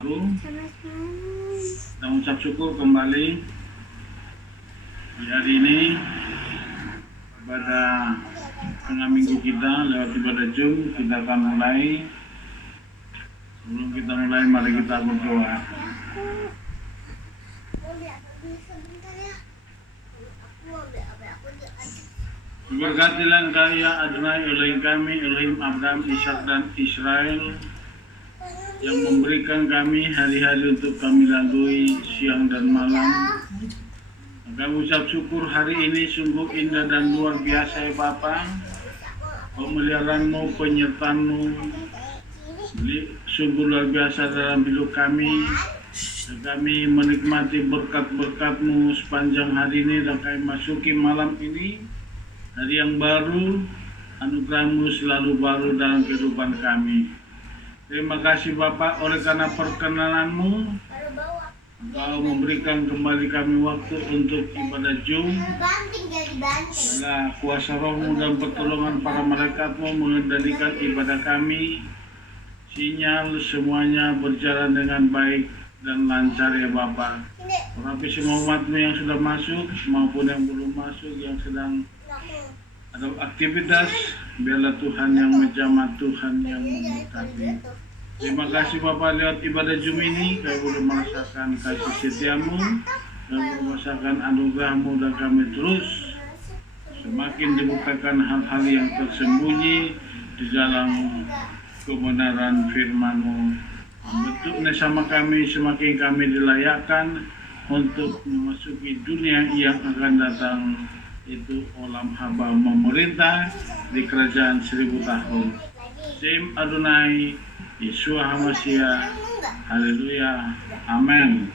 Kita ucap syukur kembali di hari ini pada tengah minggu kita lewat ibadah Jum. Kita akan mulai. Sebelum kita mulai, mari kita berdoa. Berkatilah Engkau ya Adonai, Elohim kami, Elohim Abraham, Ishak dan Israel, yang memberikan kami hari-hari untuk kami lalui siang dan malam. Kami ucap syukur hari ini sungguh indah dan luar biasa ya Bapa. Pemeliharaanmu, penyertaan-Mu sungguh luar biasa dalam hidup kami. Dan kami menikmati berkat-berkat-Mu sepanjang hari ini dan kami masuki malam ini, hari yang baru. Anugerah-Mu selalu baru dalam kehidupan kami. Terima kasih Bapak, oleh karena perkenalan-Mu, Engkau memberikan kembali kami waktu untuk ibadah Jum. Adalah kuasa Roh-Mu dan pertolongan para malaikat-Mu mengendalikan ibadah kami. Sinyal semuanya berjalan dengan baik dan lancar ya Bapak. Tetapi semua umat-Mu yang sudah masuk maupun yang belum masuk, yang sedang ada aktivitas, biarlah Tuhan yang menjamah, Tuhan yang memberkati. Terima kasih Bapak, lewat ibadah Jum ini kami boleh merasakan kasih setia-Mu dan merasakan anugerah-Mu, dan kami terus semakin dibukakan hal-hal yang tersembunyi di dalam kebenaran firman-Mu. Bentuknya sama kami, semakin kami dilayakkan untuk memasuki dunia yang akan datang, itu olam haba memerintah di kerajaan 1000 tahun. Sim Adonai Yeshua HaMashiach. Haleluya. Amin.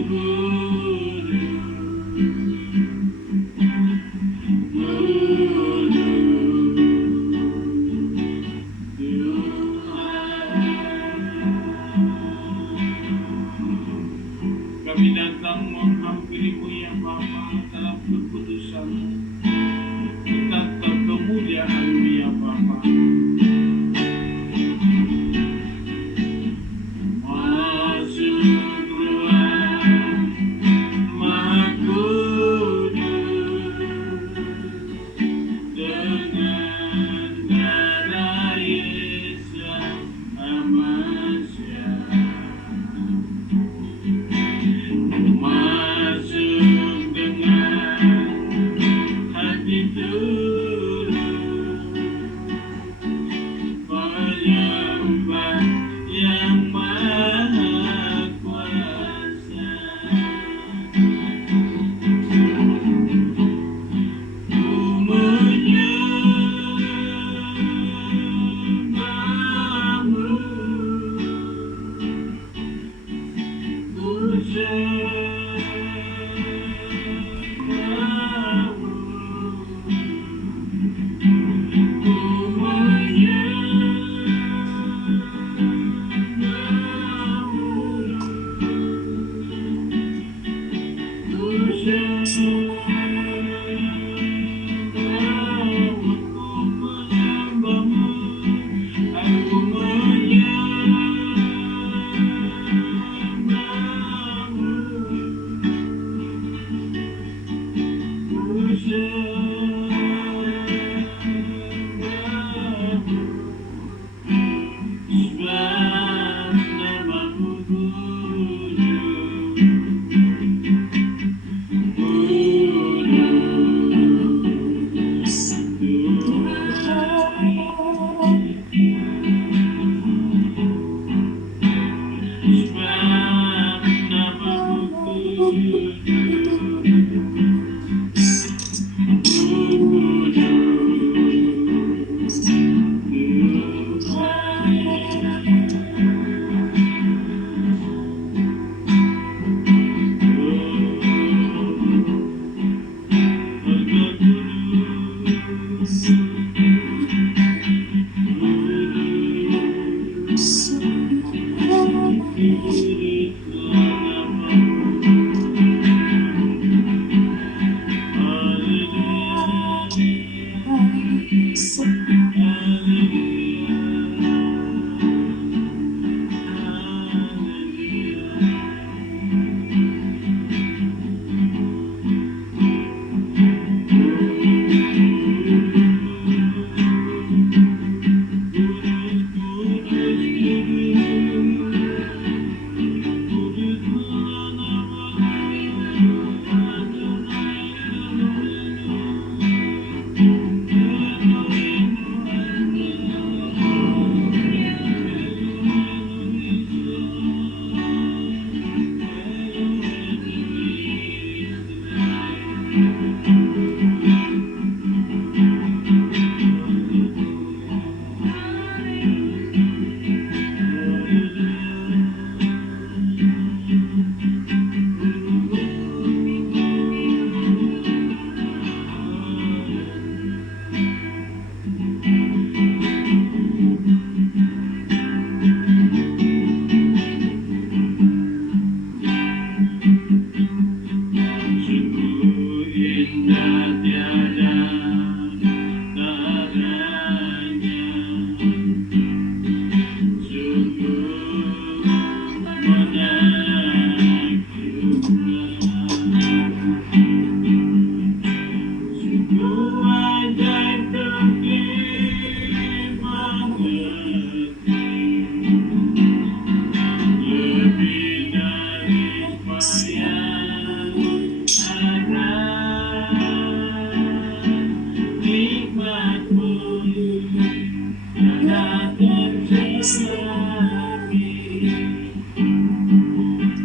Kami datang menghampirimu ya Bapa dalam kekudusan-Mu. Kita kemuliaan-Mu ya Bapa. Masuk ruang Maha Kudus dengan darah Yesus Amasya. Masuk dengan hati tulus menyembah yang Maha Kuasa. Ku menyembah-Mu, ku sembah-Mu, ku menyembah-Mu, ku sembah-Mu, aku menyembah-Mu, ku sembah-Mu, sebab nama-Mu kudus, sebab nama-Mu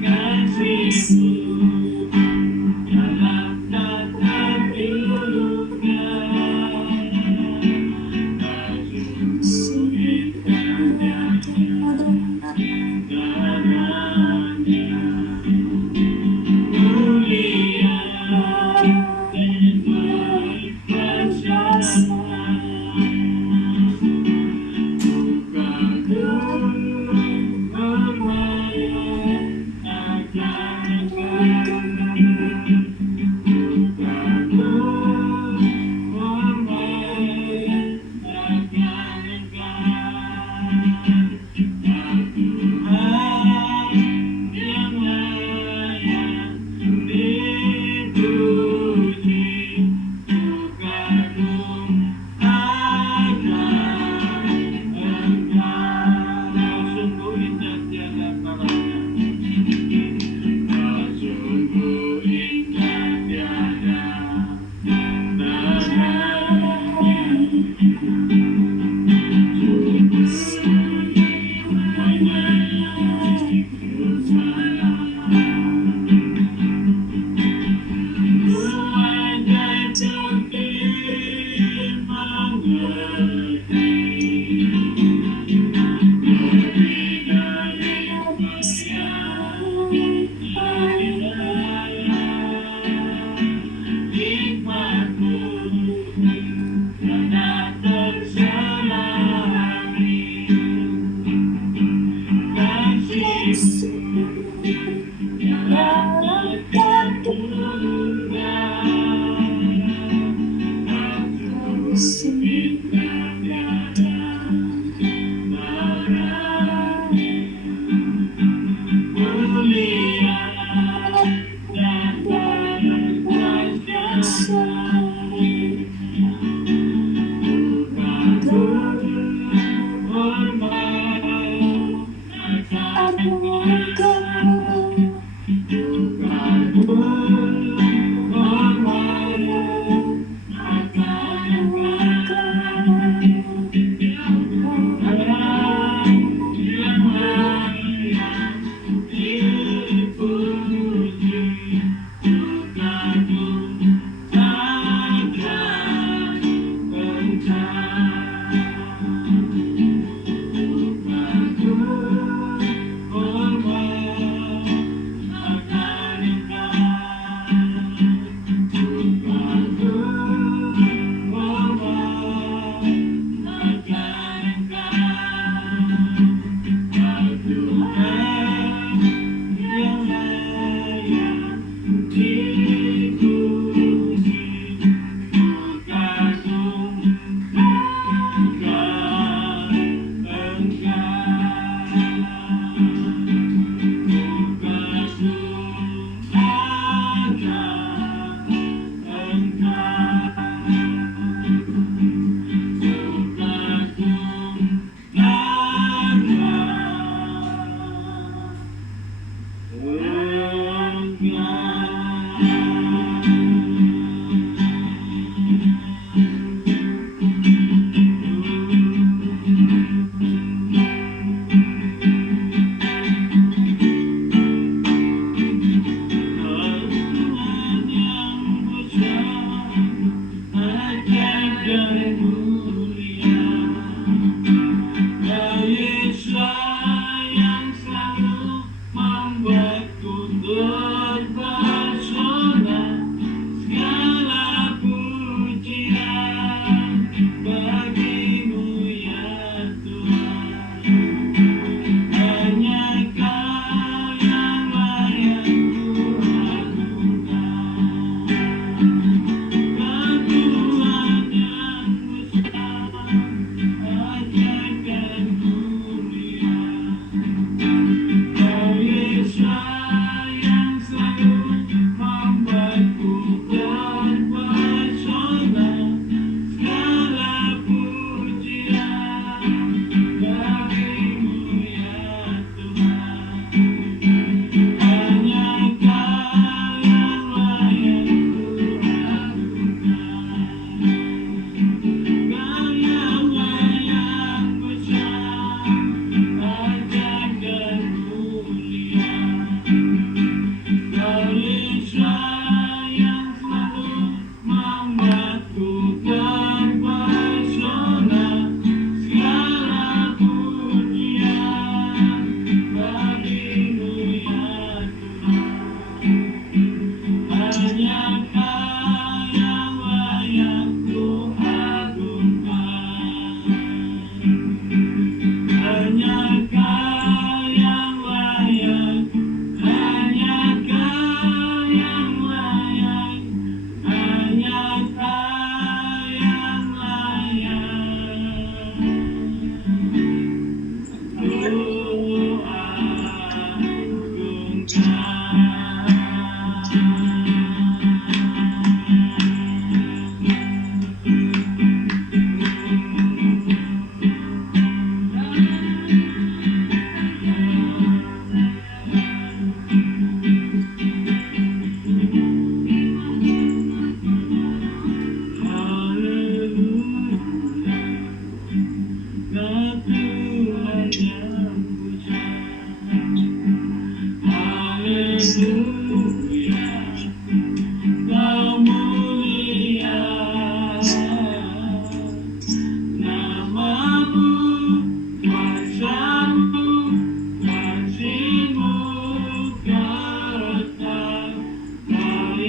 kasih-Mu.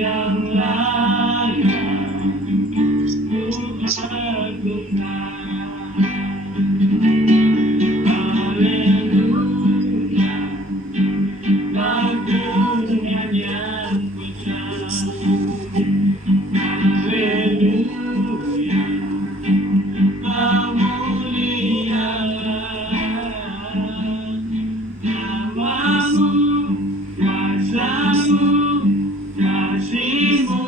yang layak ku lakukan. Haleluya, lagu nyanyian pujian. Haleluya, kemuliaan namamu, kuasamu, kasihmu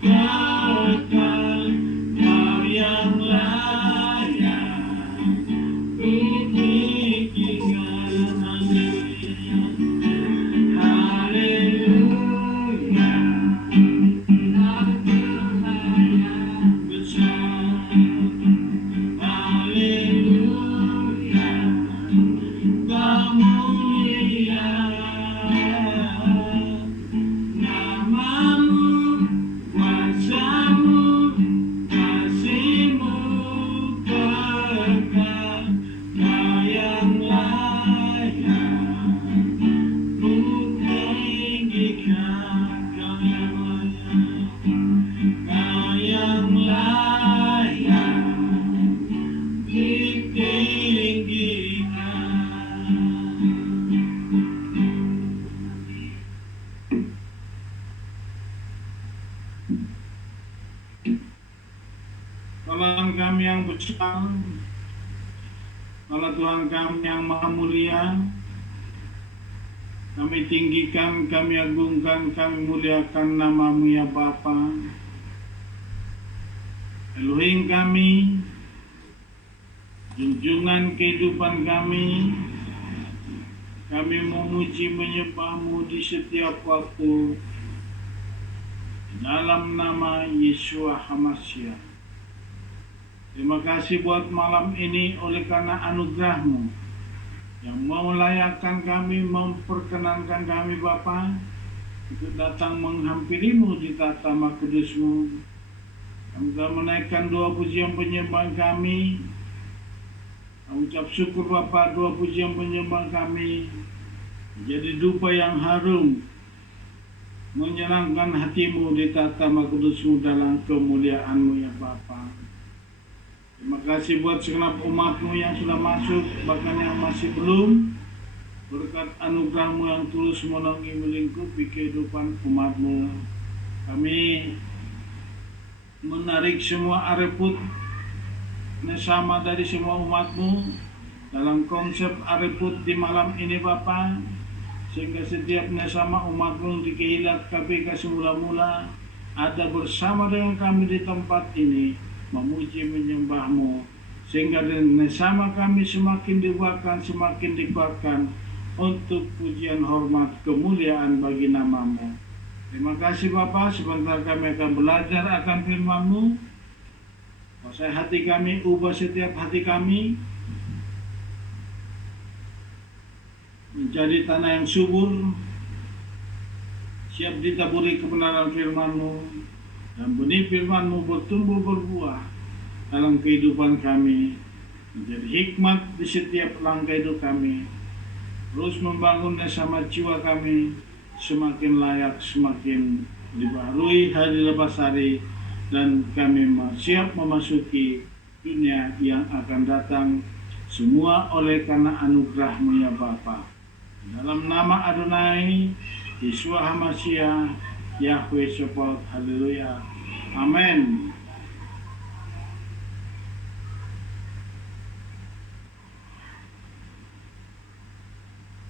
kekal. Kau yang layak kutinggikan. Haleluya, aku layak besar. Haleluya, kemuliaan namamu, kuasamu, kasihmu kekal. Kau yang layak kutinggikan. Kau yang layak ditinggikan. Tuhan kami yang besar, Allah Tuhan kami yang maha mulia, kami tinggikan, kami agungkan, kami muliakan namamu ya Bapa. Elohim kami, junjungan kehidupan kami memuji menyembahmu di setiap waktu, dalam nama Yeshua HaMashiach. Terima kasih buat malam ini oleh karena anugerah-Mu yang melayakkan kami, memperkenankan kami Bapa untuk datang menghampiri-Mu di tatama kudus-Mu. Kami telah menaikkan doa pujian penyembahan kami. Kami ucap syukur Bapa, doa pujian penyembahan kami menjadi dupa yang harum, menyenangkan hati-Mu di tatama kudus-Mu dalam kemuliaan-Mu ya Bapa. Terima kasih buat segenap umat-Mu yang sudah masuk, bahkan yang masih belum. Berkat anugerah-Mu yang tulus menaungi melingkupi kehidupan umat-Mu, kami menarik semua areput nesama dari semua umat-Mu dalam konsep areput di malam ini Bapa, sehingga setiap nesama umat-Mu di kehilat KPK semula-mula ada bersama dengan kami di tempat ini, memuji menyembah-Mu, sehingga nesama kami semakin dikuatkan, semakin dikuatkan untuk pujian hormat kemuliaan bagi nama-Mu. Terima kasih Bapa, sebentar kami akan belajar akan firman-Mu. Kuasai hati kami, ubah setiap hati kami menjadi tanah yang subur, siap ditaburi kebenaran firman-Mu, dan benih firman-Mu bertumbuh berbuah dalam kehidupan kami, menjadi hikmat di setiap langkah hidup kami, terus membangun sama jiwa kami semakin layak, semakin dibaharui hari lepas hari, dan kami siap memasuki dunia yang akan datang, semua oleh karena anugerah-Mu ya Bapa. Dalam nama Adonai Yeshua HaMashiach, Yahweh Sabaoth, haleluya, amin.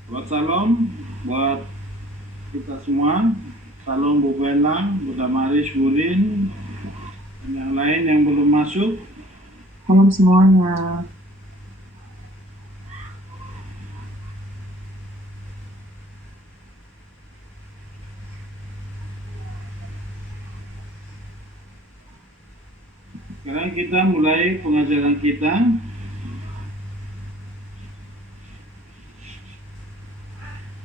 Buat salam buat kita semua, salam Bu Belang, Bu Damaris, Budin, dan yang lain yang belum masuk. Salam semuanya. Sekarang kita mulai pengajaran kita.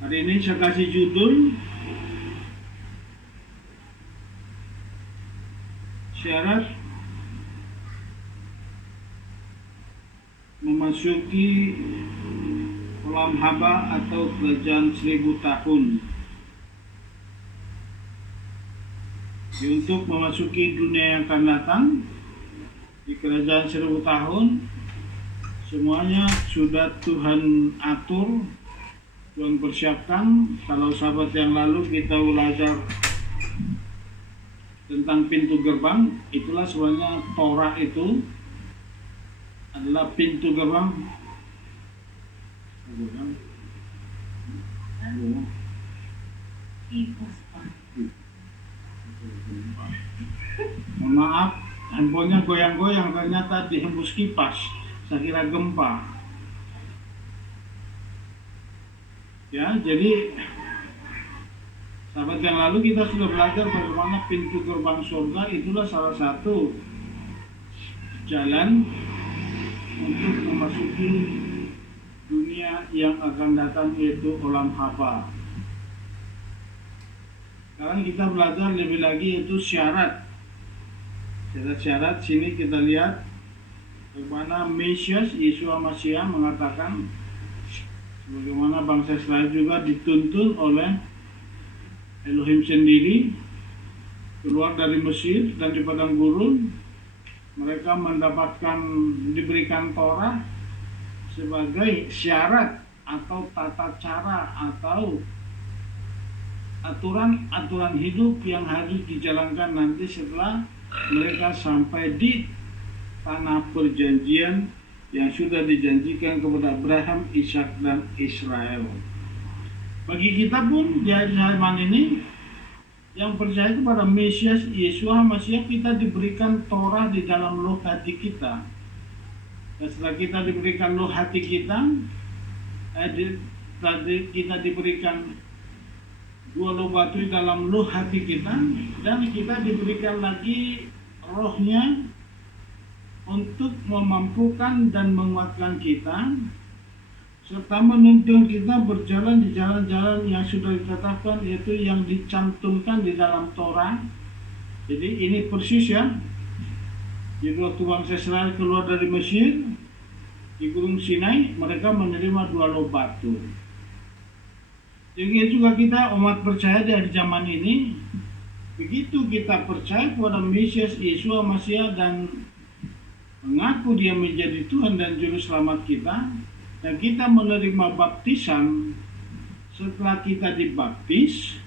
Hari ini saya kasih judul syarat memasuki kolam haba atau kerajaan 1000 tahun. untuk memasuki dunia yang akan datang di kerajaan 1000 tahun. Semuanya sudah Tuhan atur, Tuhan persiapkan. Kalau sahabat yang lalu kita belajar tentang pintu gerbang, itulah sebenarnya Torah itu adalah pintu gerbang. Mohon maaf, handphonenya goyang-goyang, ternyata dihembus kipas. Saya kira gempa. Ya, jadi sahabat yang lalu kita sudah belajar bagaimana pintu gerbang surga itulah salah satu jalan untuk memasuki dunia yang akan datang, yaitu olam haba. Sekarang kita belajar lebih lagi yaitu syarat. Syarat-syarat sini kita lihat bagaimana Mesias Yeshua Mashiach mengatakan bagaimana bangsa Israel juga dituntun oleh Elohim sendiri keluar dari Mesir, dan di padang gurun mereka diberikan Torah sebagai syarat atau tata cara atau aturan hidup yang harus dijalankan nanti setelah mereka sampai di tanah perjanjian yang sudah dijanjikan kepada Abraham, Ishak, dan Israel. Bagi kita pun di hari zaman ini yang percaya kepada Mesias Yeshua Mashiach, kita diberikan Torah di dalam loh hati kita. Dan setelah kita diberikan loh hati kita, kita diberikan 2 loh batu di dalam loh hati kita, dan kita diberikan lagi rohnya untuk memampukan dan menguatkan kita serta menuntun kita berjalan di jalan-jalan yang sudah ditetapkan, yaitu yang dicantumkan di dalam Torah. Jadi ini persis ya. Jadi waktu bangsa Israel keluar dari Mesir di Gunung Sinai, mereka menerima 2 loh batu. Jadi juga kita umat percaya di zaman ini, begitu kita percaya kepada Mesias Yeshua Mashiach dan mengaku dia menjadi Tuhan dan Juru Selamat kita, dan kita menerima baptisan. Setelah kita dibaptis,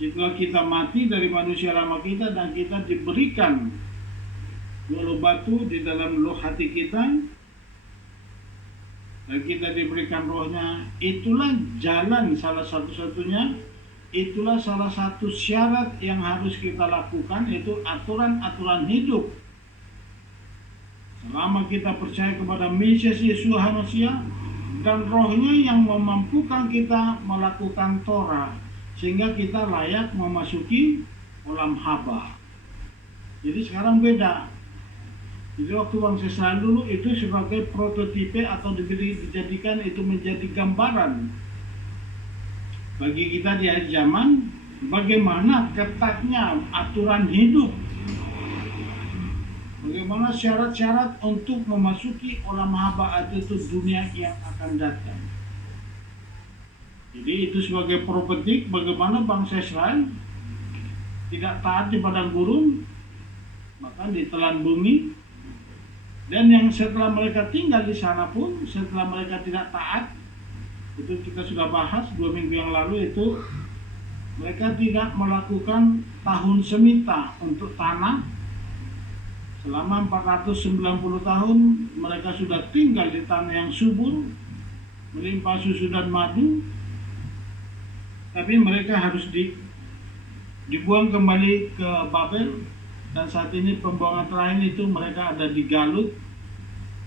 setelah kita mati dari manusia lama kita, dan kita diberikan 2 loh batu di dalam loh hati kita, dan kita diberikan rohnya, itulah jalan salah satu-satunya, itulah salah satu syarat yang harus kita lakukan, yaitu aturan-aturan hidup. Selama kita percaya kepada Mesias Yeshua Mashiach dan rohnya yang memampukan kita melakukan Torah, sehingga kita layak memasuki olam haba. Jadi sekarang beda. Jadi waktu bangsa Israel dulu itu sebagai prototipe atau dijadikan itu menjadi gambaran bagi kita di akhir zaman, bagaimana ketatnya aturan hidup, bagaimana syarat-syarat untuk memasuki olam haba, itu dunia yang akan datang. Jadi itu sebagai propetik bagaimana bangsa Israel tidak taat di padang gurun, bahkan ditelan bumi. Dan yang setelah mereka tinggal di sana pun, setelah mereka tidak taat, itu kita sudah bahas 2 minggu yang lalu, itu mereka tidak melakukan tahun semita untuk tanah. Selama 490 tahun mereka sudah tinggal di tanah yang subur, melimpah susu dan madu, tapi mereka harus dibuang kembali ke Babel. Dan saat ini pembuangan terakhir itu mereka ada di Galut,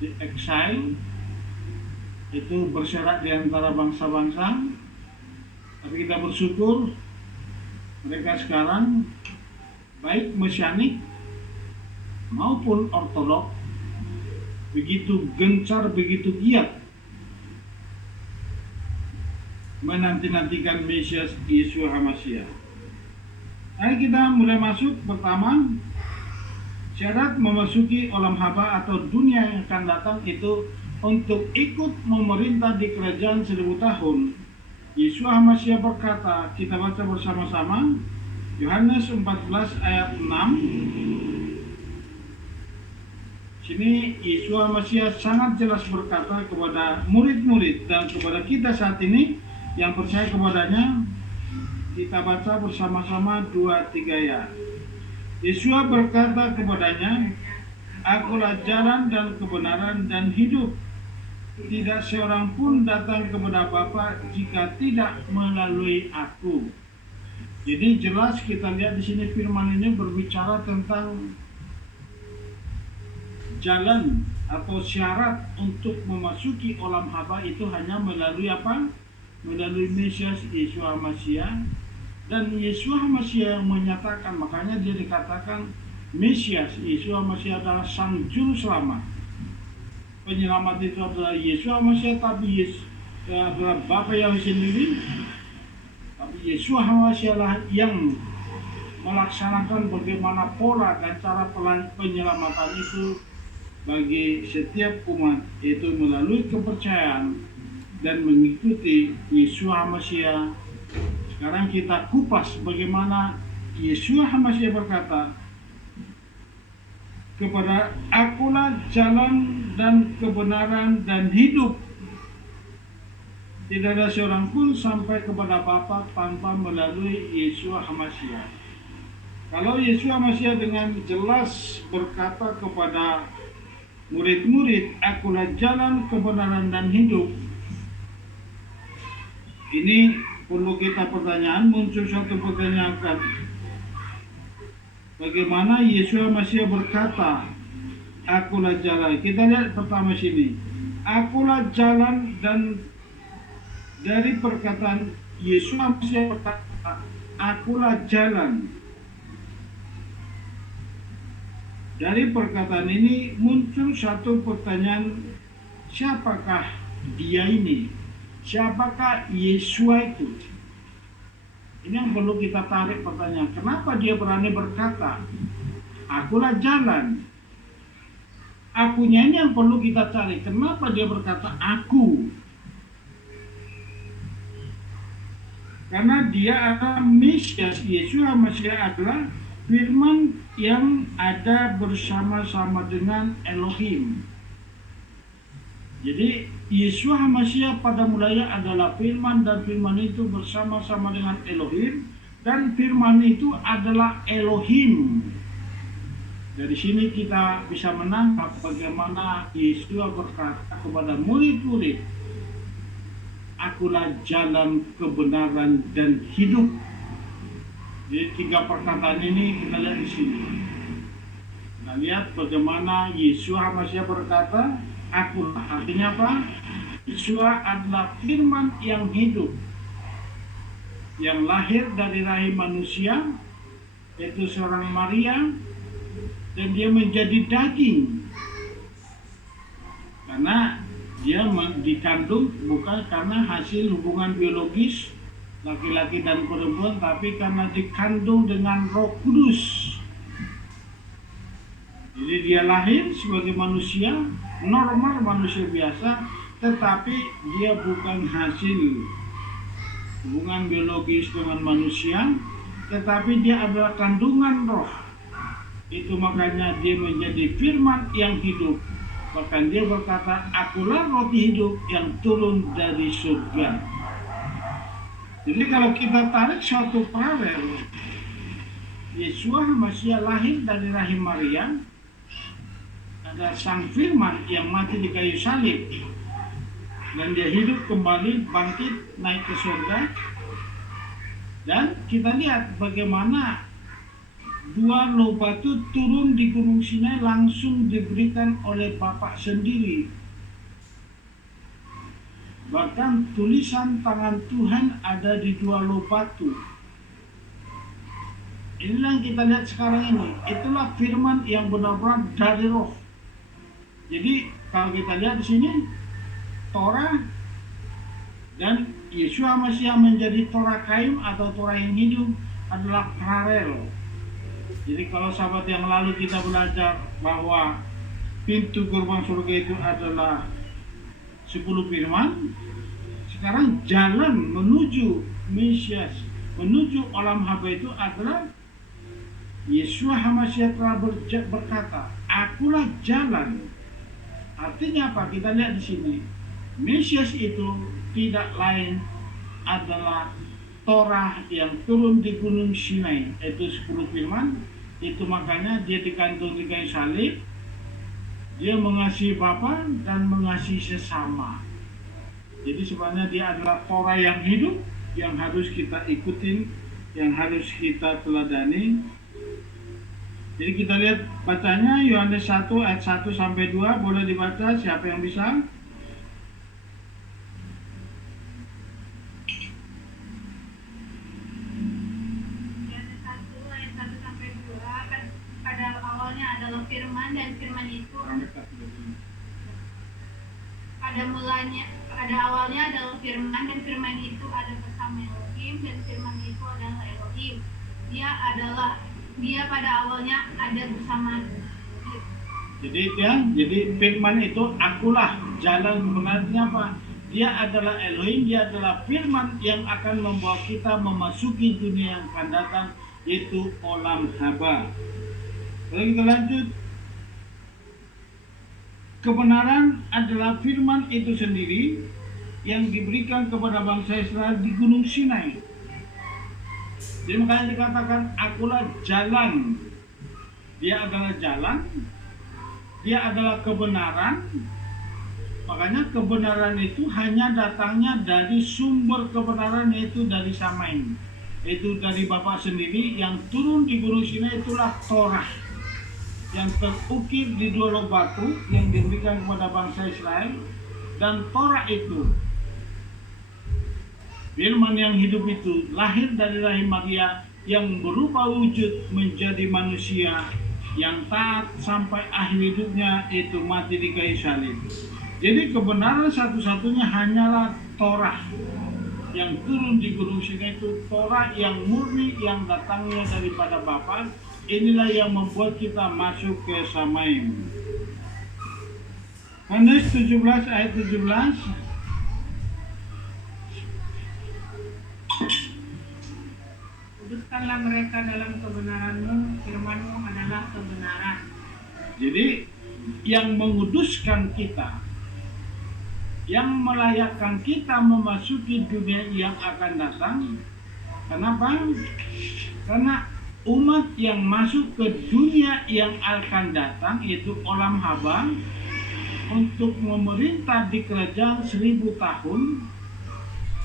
di exile, itu berserak di antara bangsa-bangsa. Tapi kita bersyukur mereka sekarang baik Mesianik maupun Ortodok begitu gencar, begitu giat menanti-nantikan Mesias Yeshua Mashiach. Mari kita mulai masuk. Pertama, syarat memasuki olam haba atau dunia yang akan datang itu untuk ikut memerintah di kerajaan 1000 tahun. Yeshua Mashiach berkata, kita baca bersama-sama, Yohanes 14 ayat 6. Sini Yesus Mesias sangat jelas berkata kepada murid-murid dan kepada kita saat ini yang percaya kepadanya. Kita baca bersama-sama 2-3 ya. Yesus berkata kepadanya, Akulah jalan dan kebenaran dan hidup. Tidak seorang pun datang kepada Bapa jika tidak melalui aku. Jadi jelas kita lihat di sini firman ini berbicara tentang jalan atau syarat untuk memasuki olam haba itu hanya melalui apa? Melalui Mesias Yesus Mesias. Dan Yesus Mesias yang menyatakan, makanya dia dikatakan Mesias. Yesus Mesias adalah sang juru selamat. Penyelamat itu adalah Yesus Mesias, tapi Yesus adalah Bapa Yahweh sendiri. Tapi Yesus Mesias lah yang melaksanakan bagaimana pola dan cara penyelamatan itu bagi setiap umat, yaitu melalui kepercayaan dan mengikuti Yesus Mesias. Sekarang kita kupas bagaimana Yesus Mesias berkata kepada Akulah jalan dan kebenaran dan hidup. Tidak ada seorang pun sampai kepada Bapa tanpa melalui Yesus Mesias. Kalau Yesus Mesias dengan jelas berkata kepada murid-murid, Akulah jalan, kebenaran dan hidup. Ini perlu kita muncul suatu pertanyaan. Bagaimana Yesus Mesias berkata, Akulah jalan. Kita lihat pertama sini. Akulah jalan, dan dari perkataan Yesus Mesias berkata, Akulah jalan. Dari perkataan ini muncul satu pertanyaan, siapakah dia ini? Siapakah Yesua itu? Ini yang perlu kita tarik pertanyaan. Kenapa dia berani berkata, Akulah jalan? Akunya ini yang perlu kita cari. Kenapa dia berkata aku? Karena dia adalah Mesias. Yesus Mesias adalah firman yang ada bersama-sama dengan Elohim. Jadi Yesus Mesias pada mulanya adalah firman, dan firman itu bersama-sama dengan Elohim, dan firman itu adalah Elohim. Dari sini kita bisa menangkap bagaimana Yesus berkata kepada murid-murid, Akulah jalan, kebenaran dan hidup. Jadi 3 perkataan ini kita lihat di sini. Kita lihat bagaimana Yesus Mesias berkata, Akulah. Artinya apa? Yesus adalah firman yang hidup, yang lahir dari rahim manusia, yaitu seorang Maria, dan dia menjadi daging. Karena dia dikandung bukan karena hasil hubungan biologis laki-laki dan perempuan, tapi karena dikandung dengan Roh Kudus. Jadi dia lahir sebagai manusia normal, manusia biasa, tetapi dia bukan hasil hubungan biologis dengan manusia, tetapi dia adalah kandungan roh. Itu makanya dia menjadi firman yang hidup. Bahkan dia berkata, Akulah roti hidup yang turun dari surga. Jadi kalau kita tarik suatu paralel, Yesus Mesias lahir dari rahim Maria, ada sang firman yang mati di kayu salib, dan dia hidup kembali, bangkit, naik ke surga. Dan kita lihat bagaimana 2 loh batu turun di Gunung Sinai langsung diberikan oleh Bapa sendiri. Bahkan tulisan tangan Tuhan ada di 2 loh batu. Inilah yang kita lihat sekarang ini. Itulah firman yang benar-benar dari roh. Jadi kalau kita lihat di sini, Torah dan Yesus Mesias menjadi Torah kayu atau Torah yang hidup adalah paralel. Jadi kalau sahabat yang lalu kita belajar bahwa pintu gerbang surga itu adalah 10 firman, sekarang jalan menuju Mesias, menuju alam haba itu adalah Yeshua HaMashiach telah berkata, akulah jalan. Artinya apa? Kita lihat di sini. Mesias itu tidak lain adalah Torah yang turun di Gunung Sinai, itu 10 firman. Itu makanya dia digantung di kayu salib. Dia mengasihi Bapa dan mengasihi sesama. Jadi sebenarnya dia adalah Torah yang hidup, yang harus kita ikutin, yang harus kita teladani. Jadi kita lihat bacanya Yohanes 1 ayat 1 sampai 2, boleh dibaca, siapa yang bisa? Firman dan firman itu pada awalnya adalah firman dan firman itu ada bersama Elohim dan firman itu adalah Elohim. Dia pada awalnya ada bersama. Jadi firman itu akulah jalan kebenarannya apa? Dia adalah Elohim, dia adalah firman yang akan membawa kita memasuki dunia yang akan datang, yaitu olam haba. Kalau kita lanjut, kebenaran adalah firman itu sendiri yang diberikan kepada bangsa Israel di Gunung Sinai. Jadi makanya dikatakan akulah jalan. Dia adalah jalan, dia adalah kebenaran. Makanya kebenaran itu hanya datangnya dari sumber kebenaran, yaitu dari Samain. Itu dari Bapa sendiri yang turun di Gunung Sinai, itulah Torah yang terukir di 2 log batu yang diberikan kepada bangsa Israel. Dan Torah itu, firman yang hidup itu, lahir dari rahim Maria yang berubah wujud menjadi manusia yang taat sampai akhir hidupnya, itu mati di kayu salib. Jadi kebenaran satu-satunya hanyalah Torah yang turun di Gunung Sinai, itu Torah yang murni yang datangnya daripada Bapa. Inilah yang membuat kita masuk ke Samaim. Yohanes 17 ayat 17. Kuduskanlah mereka dalam kebenaran-Mu, firman-Mu adalah kebenaran. Jadi yang menguduskan kita, yang melayakkan kita memasuki dunia yang akan datang. Kenapa? Karena umat yang masuk ke dunia yang akan datang, yaitu olam haba, untuk memerintah di kerajaan 1000 tahun,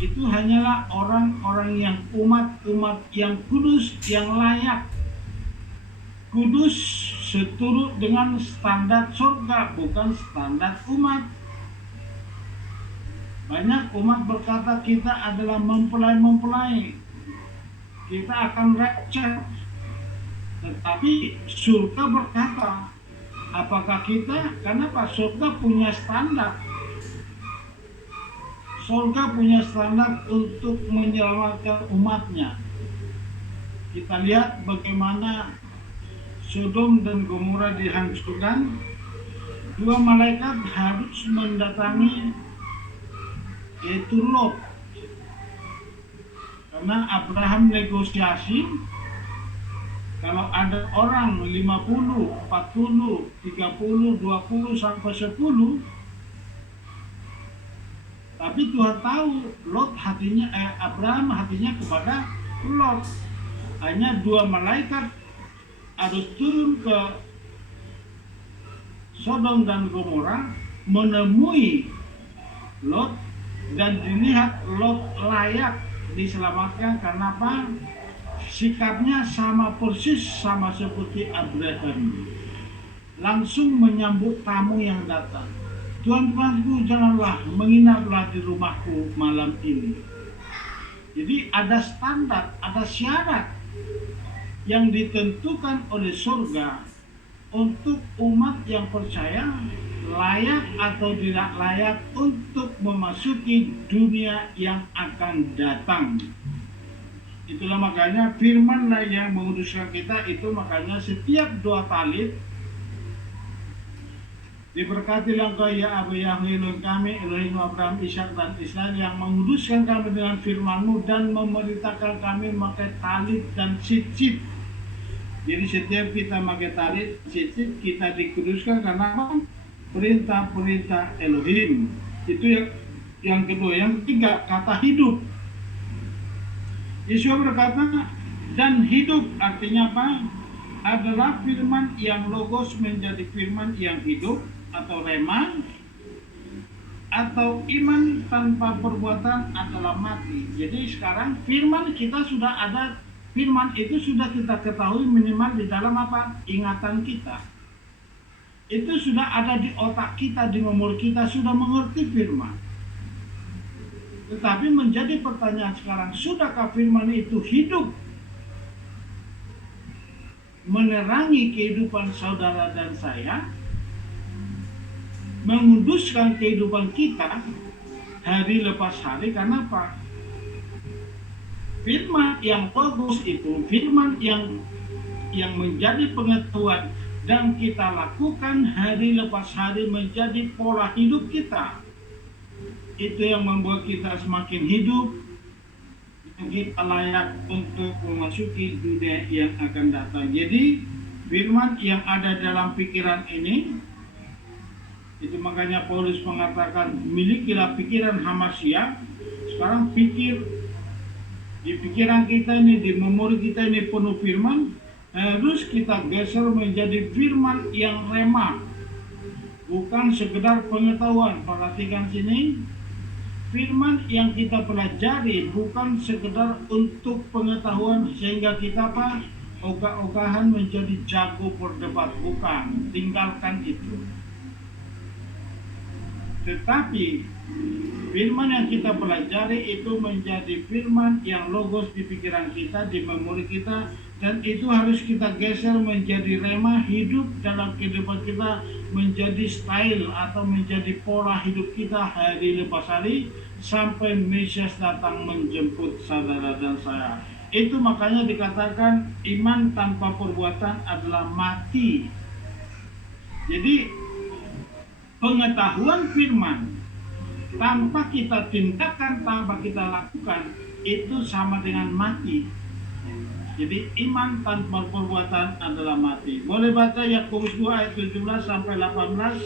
itu hanyalah orang-orang yang umat yang kudus, yang layak. Kudus seturut dengan standar surga, bukan standar umat. Banyak umat berkata kita adalah mempelai-mempelai, kita akan rapture. Tetapi surga berkata, apakah kita? Kenapa? Surga punya standar. Surga punya standar untuk menyelamatkan umatnya. Kita lihat bagaimana Sodom dan Gomora dihancurkan. 2 malaikat harus mendatangi, yaitu Lot. Karena Abraham negosiasi, kalau ada orang 50, 40, 30, 20 sampai 10, tapi Tuhan tahu Lot hatinya, Abraham hatinya kepada Lot. Hanya 2 malaikat harus turun ke Sodom dan Gomora menemui Lot, dan dilihat Lot layak diselamatkan. Karena apa? Sikapnya sama persis sama seperti Abraham, langsung menyambut tamu yang datang. Tuhan-Tuanku, janganlah menginaplah di rumahku malam ini. Jadi ada standar, ada syarat yang ditentukan oleh surga untuk umat yang percaya, layak atau tidak layak untuk memasuki dunia yang akan datang. Itulah makanya firmanlah yang menguduskan kita. Itu makanya setiap 2 talib Diberkatilah Engkau ya Aba Yahweh Elohim kami, Elohim Abraham, Ishak dan Israel, yang menguduskan kami dengan firman-Mu dan memerintahkan kami memakai talit dan cicit. Jadi setiap kita pakai talit, cicit, kita dikuduskan karena apa? Perintah-perintah Elohim. Itu yang kedua. Yang ketiga, kata hidup. Yesus berkata, dan hidup artinya apa? Adalah firman yang logos menjadi firman yang hidup, atau rema, atau iman tanpa perbuatan adalah mati. Jadi sekarang firman kita sudah ada, firman itu sudah kita ketahui minimal di dalam apa? Ingatan kita. Itu sudah ada di otak kita, di memori kita, sudah mengerti firman. Tetapi menjadi pertanyaan sekarang, sudahkah firman itu hidup menerangi kehidupan saudara dan saya, menguduskan kehidupan kita hari lepas hari? Karena apa? Firman yang bagus itu, firman yang menjadi pengetahuan dan kita lakukan hari lepas hari menjadi pola hidup kita. Itu yang membuat kita semakin hidup, kita layak untuk memasuki dunia yang akan datang. Jadi firman yang ada dalam pikiran ini, itu makanya Paulus mengatakan, milikilah pikiran Hamasya. Sekarang pikir, di pikiran kita ini, di memori kita ini penuh firman, harus kita geser menjadi firman yang rema, bukan sekedar pengetahuan. Perhatikan sini, firman yang kita pelajari bukan sekedar untuk pengetahuan sehingga kita apa? Ogah-ogahan menjadi jago berdebat, bukan. Tinggalkan itu. Tetapi firman yang kita pelajari itu menjadi firman yang logos di pikiran kita, di memori kita, dan itu harus kita geser menjadi rema, hidup dalam kehidupan kita, menjadi style atau menjadi pola hidup kita hari lepas hari sampai Mesias datang menjemput saudara dan saya. Itu makanya dikatakan iman tanpa perbuatan adalah mati. Jadi pengetahuan firman tanpa kita tindakan, tanpa kita lakukan, itu sama dengan mati. Jadi iman tanpa perbuatan adalah mati. Boleh baca Yakobus 2 ayat 17 sampai 18.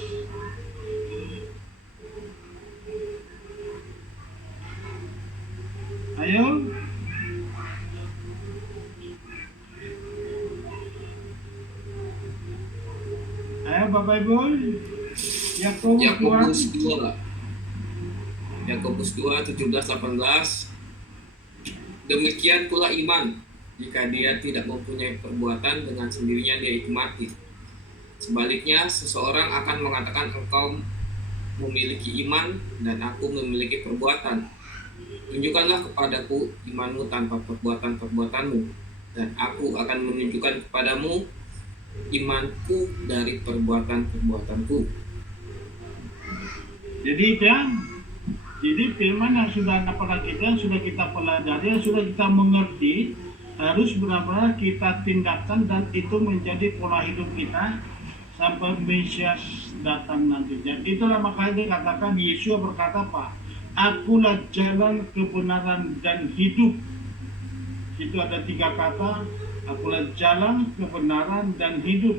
Ayo. Ayo Bapak Ibu. Yakobus 2 17-18. Demikian pula iman, jika dia tidak mempunyai perbuatan, dengan sendirinya dia itu mati. Sebaliknya, seseorang akan mengatakan, engkau memiliki iman dan aku memiliki perbuatan. Tunjukkanlah kepadaku imanmu tanpa perbuatan-perbuatanmu, dan aku akan menunjukkan kepadamu imanku dari perbuatan-perbuatanku. Jadi firman yang sudah ada pada kita, yang sudah kita pelajari, yang sudah kita mengerti, harus benar-benar kita tindakan dan itu menjadi pola hidup kita sampai Mesias datang nantinya. Itulah makanya dikatakan Yesus berkata apa? Akulah jalan, kebenaran dan hidup. Itu ada 3 kata. Akulah jalan, kebenaran dan hidup.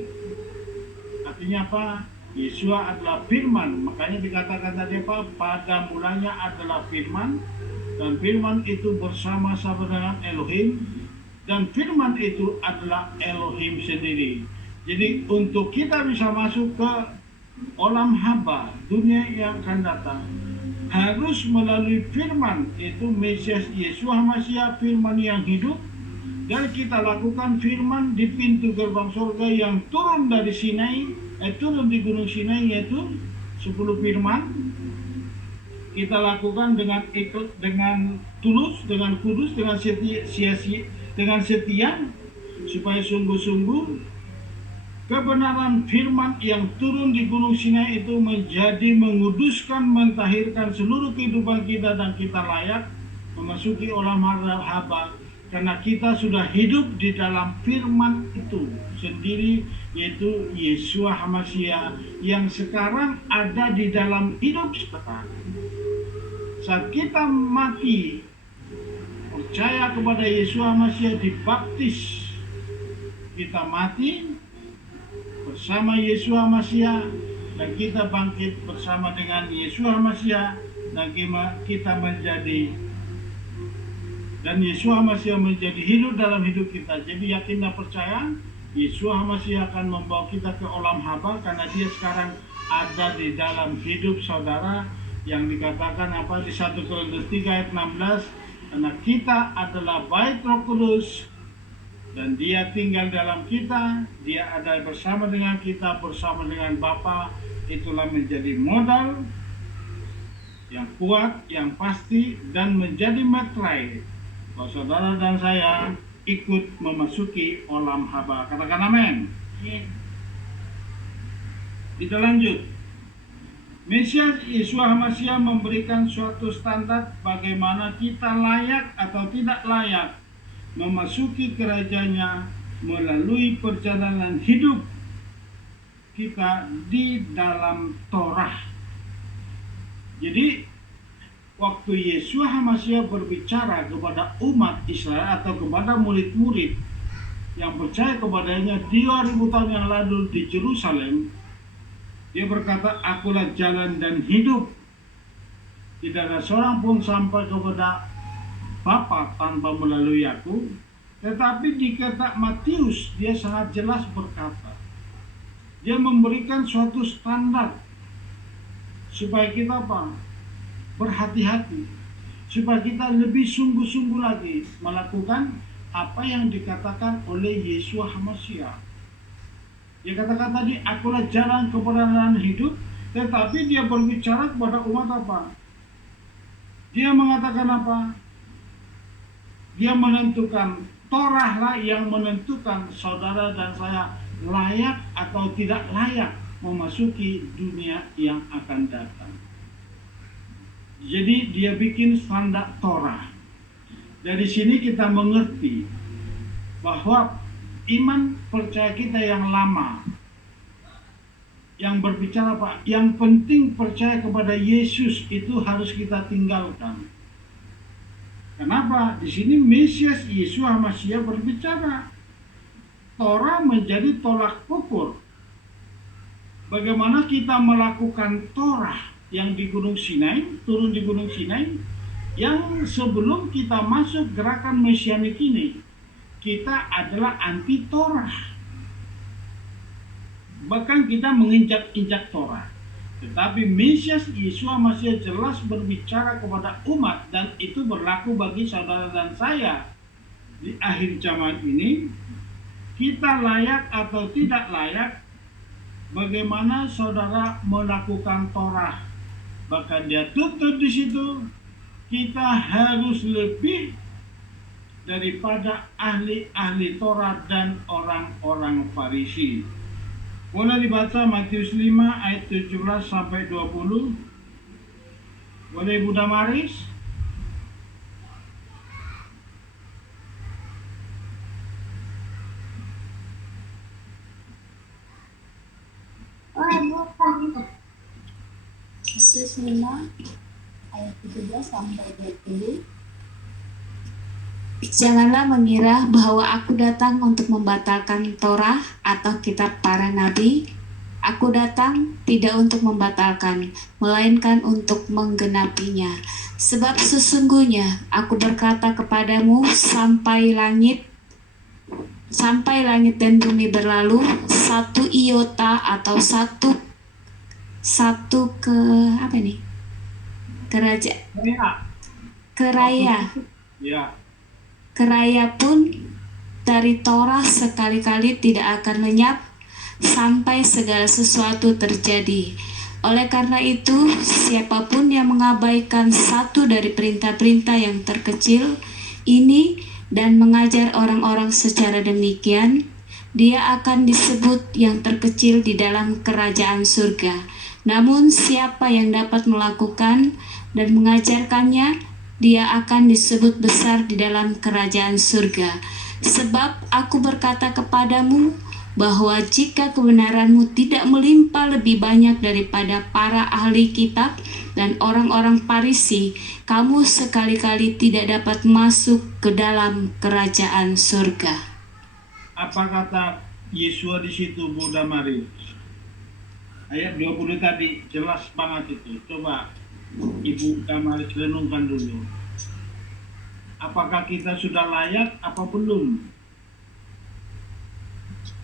Artinya apa? Yesus adalah firman. Makanya dikatakan tadi apa? Pada mulanya adalah firman, dan firman itu bersama-sama dengan Elohim, dan firman itu adalah Elohim sendiri. Jadi untuk kita bisa masuk ke olam haba, dunia yang akan datang, harus melalui firman, itu Mesias Yesus Hamasiah, firman yang hidup. Dan kita lakukan firman di pintu gerbang surga yang turun dari Sinai, turun di gunung Sinai, yaitu 10 firman. Kita lakukan dengan tulus, dengan kudus, dengan setia, supaya sungguh-sungguh kebenaran firman yang turun di gunung Sinai itu menjadi menguduskan, mentahirkan seluruh kehidupan kita, dan kita layak memasuki olam haba Karena kita sudah hidup di dalam firman itu sendiri, yaitu Yeshua HaMashiach yang sekarang ada di dalam hidup kita. Saat kita mati, percaya kepada Yeshua HaMashiach, dibaptis, kita mati bersama Yeshua HaMashiach, dan kita bangkit bersama dengan Yeshua HaMashiach, dan kita menjadi, dan Yeshua HaMashiach menjadi hidup dalam hidup kita. Jadi yakin dan percaya Yeshua HaMashiach akan membawa kita ke olam haba, karena dia sekarang ada di dalam hidup saudara, yang dikatakan apa di 1 Korintus 3 ayat 16, karena kita adalah bait Roh Kudus dan dia tinggal dalam kita, dia ada bersama dengan kita, bersama dengan Bapa. Itulah menjadi modal yang kuat, yang pasti, dan menjadi materai bahwa saudara dan saya ikut memasuki olam haba. Katakan amin. Kita lanjut. Mesias Yeshua HaMashiach memberikan suatu standar bagaimana kita layak atau tidak layak memasuki kerajanya melalui perjalanan hidup kita di dalam Torah. Jadi waktu Yeshua HaMashiach berbicara kepada umat Israel atau kepada murid-murid yang percaya kepadanya 2000 tahun yang lalu di Yerusalem, dia berkata, akulah jalan dan hidup. Tidak ada seorang pun sampai kepada Bapa tanpa melalui aku. Tetapi di kitab Matius, dia sangat jelas berkata, dia memberikan suatu standar supaya kita apa? Berhati-hati, supaya kita lebih sungguh-sungguh lagi melakukan apa yang dikatakan oleh Yeshua HaMashiach. Dia katakan tadi, akulah jalan kebenaran hidup, tetapi dia berbicara kepada umat apa? Dia mengatakan apa? Dia menentukan, Torah lah yang menentukan saudara dan saya layak atau tidak layak memasuki dunia yang akan datang. Jadi dia bikin standar Torah. Dari sini kita mengerti bahwa iman percaya kita yang lama, yang berbicara Pak, yang penting percaya kepada Yesus itu harus kita tinggalkan. Kenapa? Di sini Mesias Yeshua HaMashiach berbicara. Torah menjadi tolak ukur. Bagaimana kita melakukan Torah yang di Gunung Sinai, turun di Gunung Sinai, yang sebelum kita masuk gerakan Mesianik ini, kita adalah anti Torah. Bahkan kita menginjak-injak Torah. Tetapi Mesias Yeshua HaMashiach jelas berbicara kepada umat, dan itu berlaku bagi saudara dan saya. Di akhir zaman ini, kita layak atau tidak layak, bagaimana saudara melakukan Torah. Bahkan dia tutup di situ, kita harus lebih daripada ahli-ahli Torah dan orang-orang Farisi. Boleh dibaca Matius 5 ayat 17 sampai 20. Boleh Ibu Damaris? Matius 5 ayat 17 sampai 20. Janganlah mengira bahwa aku datang untuk membatalkan Torah atau kitab para nabi. Aku datang tidak untuk membatalkan, melainkan untuk menggenapinya. Sebab sesungguhnya aku berkata kepadamu, sampai langit dan bumi berlalu, satu iota atau satu keraya pun dari Torah sekali-kali tidak akan lenyap sampai segala sesuatu terjadi. Oleh karena itu, siapapun yang mengabaikan satu dari perintah-perintah yang terkecil ini dan mengajar orang-orang secara demikian, dia akan disebut yang terkecil di dalam kerajaan surga. Namun siapa yang dapat melakukan dan mengajarkannya, dia akan disebut besar di dalam kerajaan surga. Sebab aku berkata kepadamu, bahwa jika kebenaranmu tidak melimpah lebih banyak daripada para ahli kitab dan orang-orang Farisi, kamu sekali-kali tidak dapat masuk ke dalam kerajaan surga. Apa kata Yesua di situ, Bu Damaris? Ayat 20 tadi jelas banget itu. Coba Ibu Damaris renungkan dulu. Apakah kita sudah layak apa belum?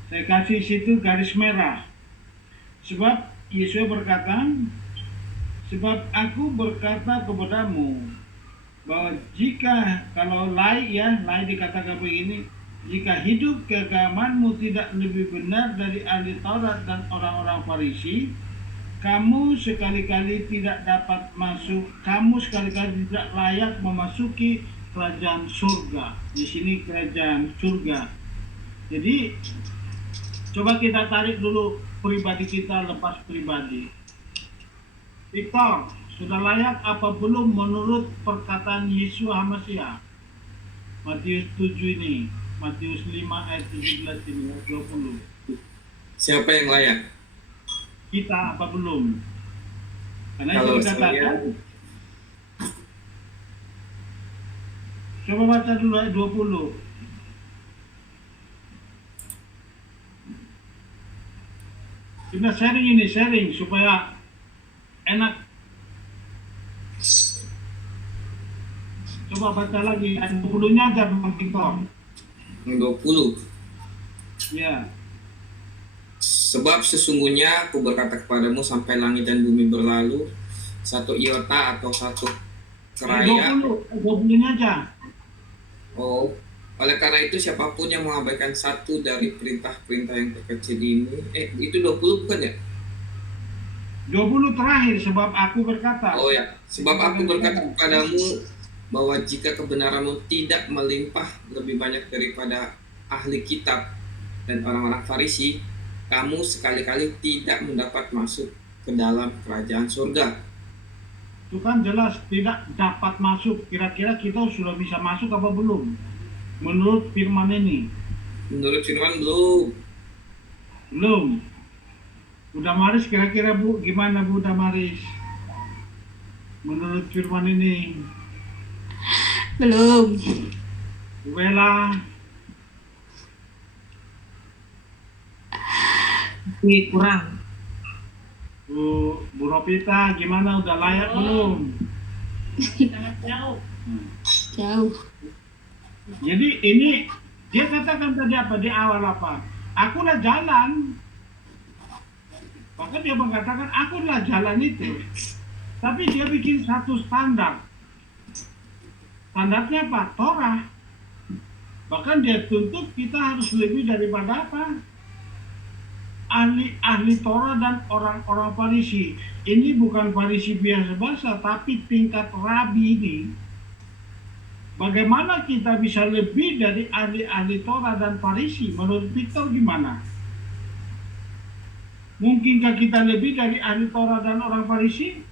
Saya kasih situ garis merah. Sebab Yesus berkata, sebab aku berkata kepadamu bahwa jika kalau lay dikatakan begini, jika hidup keagamanmu tidak lebih benar dari ahli Taurat dan orang-orang Farisi, kamu sekali-kali tidak layak memasuki kerajaan surga. Di sini kerajaan surga. Jadi coba kita tarik dulu pribadi kita, lepas pribadi. Victor, sudah layak apa belum menurut perkataan Yesus Hamasiah? Matius 7 ini, Matius 5 ayat 17 ini, 20. Siapa yang layak? Kita apa belum? Karena Kalau itu dikatakan, saya, coba baca dulu ayat 20. Kita sharing supaya enak. Coba baca lagi ayat 20-nya aja, Bang Victor. 20. Ya, Sebab sesungguhnya aku berkata kepadamu, sampai langit dan bumi berlalu, satu iota atau satu keraya. 20-nya aja. Oh, oleh karena itu siapapun yang mengabaikan satu dari perintah-perintah yang terkecil ini, itu 20 bukan ya? 20 terakhir, sebab aku berkata. Oh ya, sebab aku berkata kepadamu bahwa jika kebenaranmu tidak melimpah lebih banyak daripada ahli kitab dan orang-orang Farisi, kamu sekali-kali tidak mendapat masuk ke dalam kerajaan surga. Itu kan jelas tidak dapat masuk. Kira-kira kita sudah bisa masuk apa belum? Menurut firman ini. Menurut firman belum. Belum. Bu Damaris kira-kira Bu, gimana Bu Damaris? Menurut firman ini. Belum. Bu Bella, Kurang. Bu Ropita, gimana, udah layak belum? Sangat jauh. Jauh. Jadi ini dia katakan tadi apa di awal apa? Akulah jalan. Bahkan dia mengatakan akulah jalan itu. Tapi dia bikin satu standar. Standarnya apa? Torah. Bahkan dia tuntut kita harus lebih daripada apa? Ahli Torah dan orang-orang Farisi. Ini bukan Farisi biasa-biasa, tapi tingkat rabi ini. Bagaimana kita bisa lebih dari ahli-ahli Torah dan Farisi? Menurut Victor gimana? Mungkinkah kita lebih dari ahli Torah dan orang Farisi?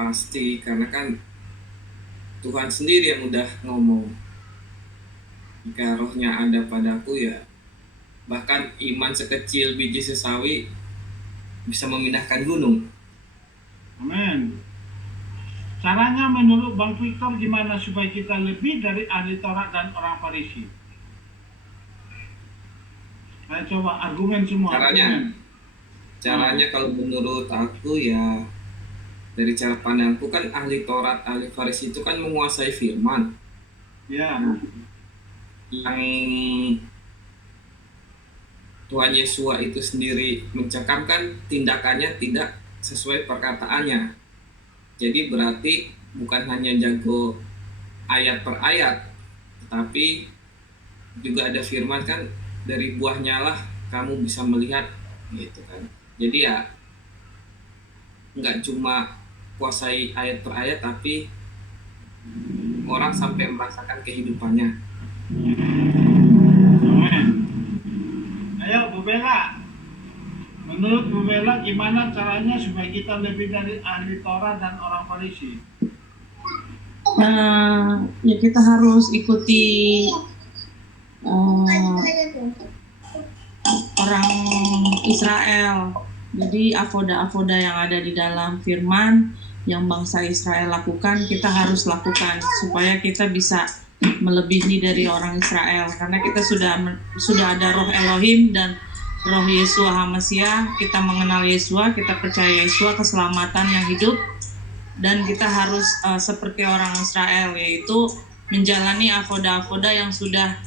Pasti, karena kan Tuhan sendiri yang udah ngomong, jika rohnya ada padaku, ya bahkan iman sekecil biji sesawi bisa memindahkan gunung. Amin. Caranya menurut Bang Victor gimana supaya kita lebih dari ahli Taurat dan orang Farisi? Ayo coba argumen semua. Caranya kalau menurut aku ya, dari cara pandangku kan ahli Taurat, ahli Farisi itu kan menguasai firman. Ya. Yang Tuhan Yesus itu sendiri mencakapkan tindakannya tidak sesuai perkataannya. Jadi berarti bukan hanya jago ayat per ayat, tetapi juga ada firman kan, dari buahnya lah kamu bisa melihat, gitu kan. Jadi ya nggak cuma kuasai ayat per ayat, tapi orang sampai merasakan kehidupannya. Amin. Ayo Bu Bella. Menurut Bu Bella Bella, gimana caranya supaya kita lebih dari ahli Torah dan orang Farisi? Ya kita harus ikuti orang Israel. Jadi avoda-avoda yang ada di dalam firman yang bangsa Israel lakukan, kita harus lakukan supaya kita bisa melebihi dari orang Israel. Karena kita sudah ada roh Elohim dan roh Yeshua HaMashiach. Kita mengenal Yeshua, kita percaya Yeshua, keselamatan yang hidup, dan kita harus seperti orang Israel, yaitu menjalani avoda-avoda yang sudah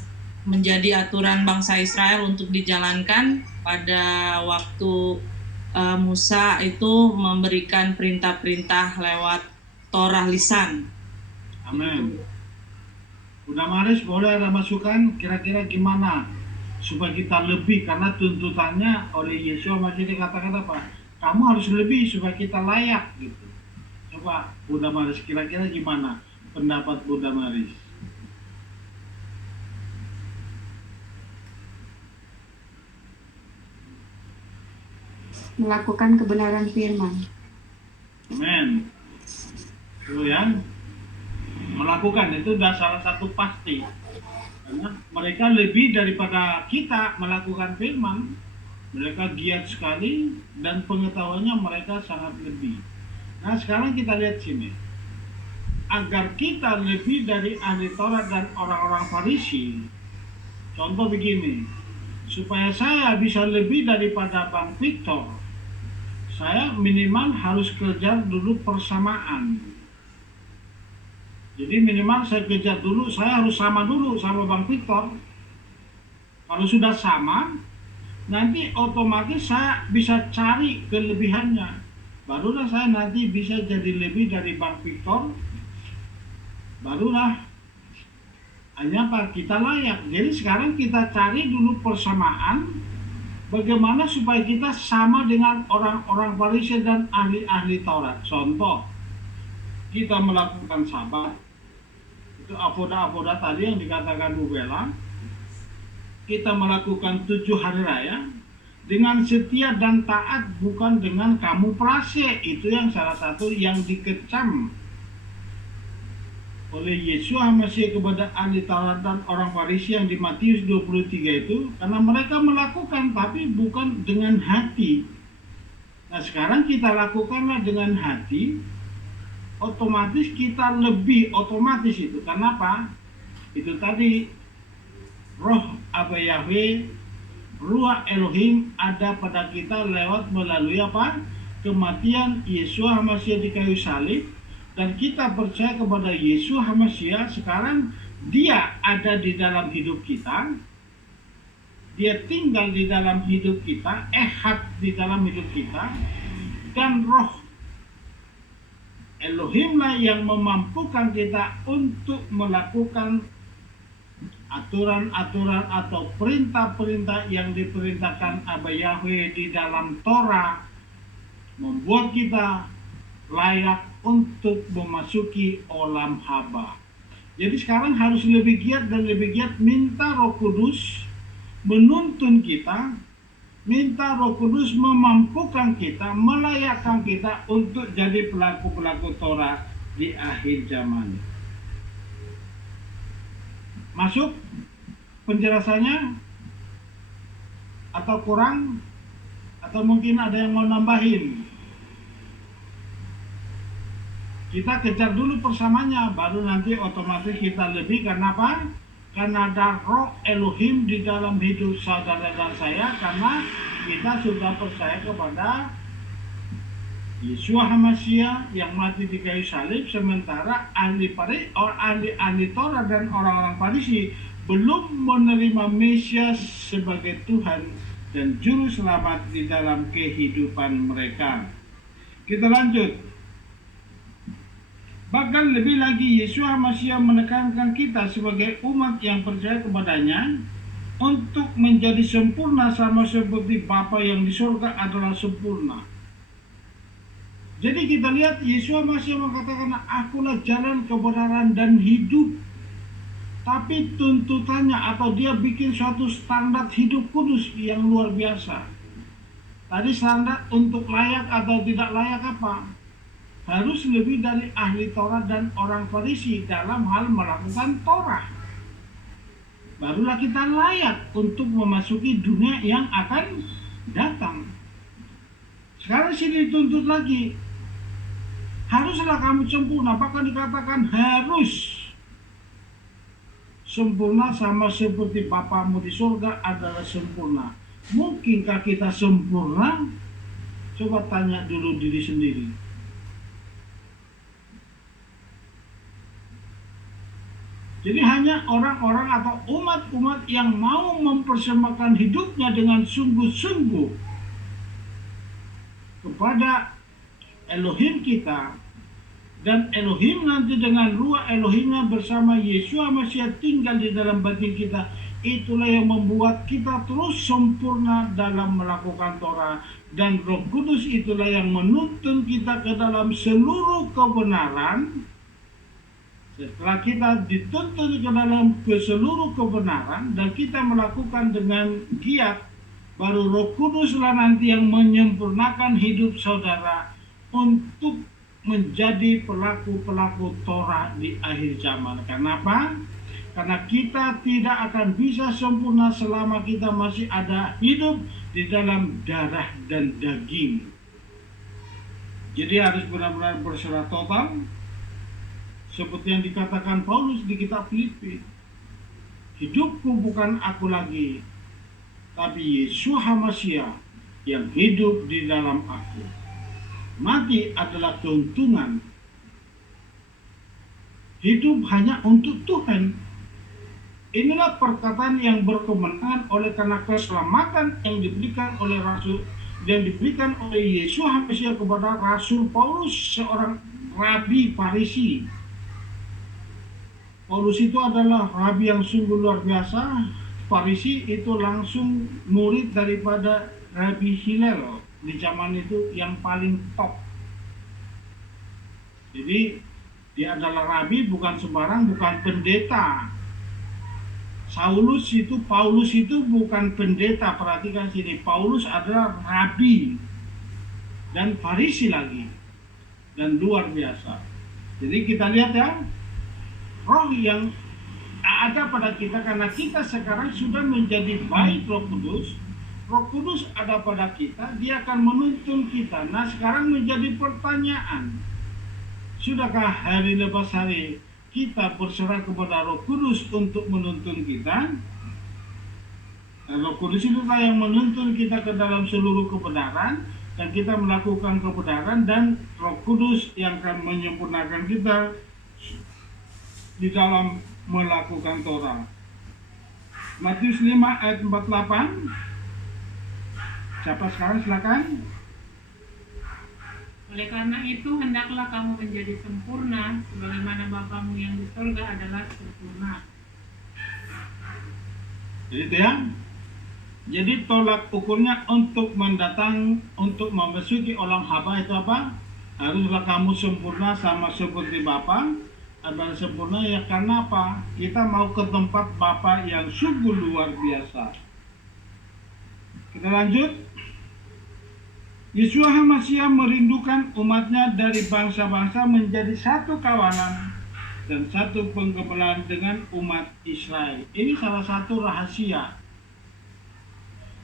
menjadi aturan bangsa Israel untuk dijalankan pada waktu Musa itu memberikan perintah-perintah lewat Torah lisan. Amin. Udah Maris, boleh ada masukan kira-kira gimana supaya kita lebih, karena tuntutannya oleh Yeshua masih dikatakan apa? Kamu harus lebih supaya kita layak gitu. Coba Bunda Maris, kira-kira gimana pendapat Bunda Maris? Melakukan kebenaran firman. Amin. Itu yang melakukan itu sudah salah satu pasti. Karena mereka lebih daripada kita melakukan firman. Mereka giat sekali dan pengetahuannya mereka sangat lebih. Nah sekarang kita lihat sini. Agar kita lebih dari ahli Taurat dan orang-orang Farisi. Contoh begini. Supaya saya bisa lebih daripada Bang Victor, saya minimal harus kejar dulu persamaan. Jadi minimal saya kejar dulu, saya harus sama dulu sama Bang Victor. Kalau sudah sama, nanti otomatis saya bisa cari kelebihannya. Barulah saya nanti bisa jadi lebih dari Bang Victor. Barulah hanya apa kita layak. Jadi sekarang kita cari dulu persamaan. Bagaimana supaya kita sama dengan orang-orang Farisi dan ahli-ahli Taurat. Contoh, kita melakukan sabat. Itu avoda-avoda tadi yang dikatakan Bu Bella. Kita melakukan 7 hari raya dengan setia dan taat, bukan dengan kamuflase. Itu yang salah satu yang dikecam oleh Yeshua HaMashiach kepada ahli Taurat dan orang Farisi yang di Matius 23 itu, karena mereka melakukan tapi bukan dengan hati. Nah sekarang kita lakukanlah dengan hati, otomatis kita lebih otomatis itu. Kenapa? Itu tadi roh Abba Yahweh, Ruach Elohim ada pada kita lewat melalui apa? Kematian Yeshua HaMashiach di kayu salib. Dan kita percaya kepada Yeshua HaMashiach. Sekarang dia ada di dalam hidup kita, dia tinggal di dalam hidup kita, ehad di dalam hidup kita, dan roh Elohimlah yang memampukan kita untuk melakukan aturan-aturan atau perintah-perintah yang diperintahkan Abba Yahweh di dalam Torah, membuat kita layak untuk memasuki olam haba. Jadi sekarang harus lebih giat dan lebih giat minta Roh Kudus menuntun kita, minta Roh Kudus memampukan kita, melayakkan kita untuk jadi pelaku-pelaku Torah di akhir zaman. Masuk penjelasannya atau kurang, atau mungkin ada yang mau nambahin? Kita kejar dulu persamanya, baru nanti otomatis kita lebih. Karena apa? Karena ada roh Elohim di dalam hidup saudara dan saya, karena kita sudah percaya kepada Yeshua HaMashiach yang mati di kayu salib, sementara ahli Torah dan orang-orang Farisi belum menerima Mesias sebagai Tuhan dan Juru Selamat di dalam kehidupan mereka. Kita lanjut. Bahkan lebih lagi, Yeshua HaMashiach menekankan kita sebagai umat yang percaya kepadanya untuk menjadi sempurna sama seperti Bapa yang di surga adalah sempurna. Jadi kita lihat Yeshua HaMashiach mengatakan, akulah jalan, kebenaran, dan hidup. Tapi tuntutannya atau dia bikin suatu standar hidup kudus yang luar biasa. Tadi standar untuk layak atau tidak layak apa? Harus lebih dari ahli Taurat dan orang Farisi dalam hal melakukan Torah. Barulah kita layak untuk memasuki dunia yang akan datang. Sekarang sini dituntut lagi. Haruslah kamu sempurna. Bahkan dikatakan harus sempurna sama seperti Bapamu di surga adalah sempurna. Mungkinkah kita sempurna? Coba tanya dulu diri sendiri. Jadi hanya orang-orang atau umat-umat yang mau mempersembahkan hidupnya dengan sungguh-sungguh kepada Elohim kita, dan Elohim nanti dengan ruah Elohimnya bersama Yeshua Mashiach tinggal di dalam batin kita. Itulah yang membuat kita terus sempurna dalam melakukan Torah, dan Roh Kudus itulah yang menuntun kita ke dalam seluruh kebenaran. Setelah kita dituntun ke dalam seluruh kebenaran dan kita melakukan dengan giat, baru Roh Kuduslah nanti yang menyempurnakan hidup saudara untuk menjadi pelaku-pelaku Torah di akhir zaman. Kenapa? Karena kita tidak akan bisa sempurna selama kita masih ada hidup di dalam darah dan daging. Jadi harus benar-benar berserah total, seperti yang dikatakan Paulus di kitab Filipi. Hidupku bukan aku lagi, tapi Yesus Mashiach yang hidup di dalam aku. Mati adalah keuntungan. Hidup hanya untuk Tuhan. Inilah perkataan yang berkemenangan oleh karena keselamatan yang diberikan oleh Rasul, yang diberikan oleh Yesus Mashiach kepada Rasul Paulus, seorang rabi Farisi. Paulus itu adalah rabi yang sungguh luar biasa. Farisi itu langsung murid daripada Rabi Hillel di zaman itu yang paling top. Jadi dia adalah rabi, bukan sembarang, bukan pendeta. Paulus itu bukan pendeta. Perhatikan sini, Paulus adalah rabi dan Farisi lagi, dan luar biasa. Jadi kita lihat ya, roh yang ada pada kita, karena kita sekarang sudah menjadi baik Roh Kudus. Roh Kudus ada pada kita, dia akan menuntun kita. Nah sekarang menjadi pertanyaan, sudahkah hari lepas hari kita berserah kepada Roh Kudus untuk menuntun kita? Roh Kudus itulah yang menuntun kita ke dalam seluruh kebenaran, dan kita melakukan kebenaran, dan Roh Kudus yang akan menyempurnakan kita di dalam melakukan Torah. Matius 5 ayat 48. Siapa sekarang silakan. Oleh karena itu hendaklah kamu menjadi sempurna sebagaimana Bapamu yang di surga adalah sempurna. Jadi itu ya. Jadi tolak ukurnya untuk memasuki olam haba itu apa? Haruslah kamu sempurna sama seperti Bapa adalah sempurna. Ya karena apa? Kita mau ke tempat Bapa yang sungguh luar biasa. Kita lanjut. Yeshua Mashiach merindukan umatnya dari bangsa-bangsa menjadi satu kawanan dan satu penggemelan dengan umat Israel. Ini salah satu rahasia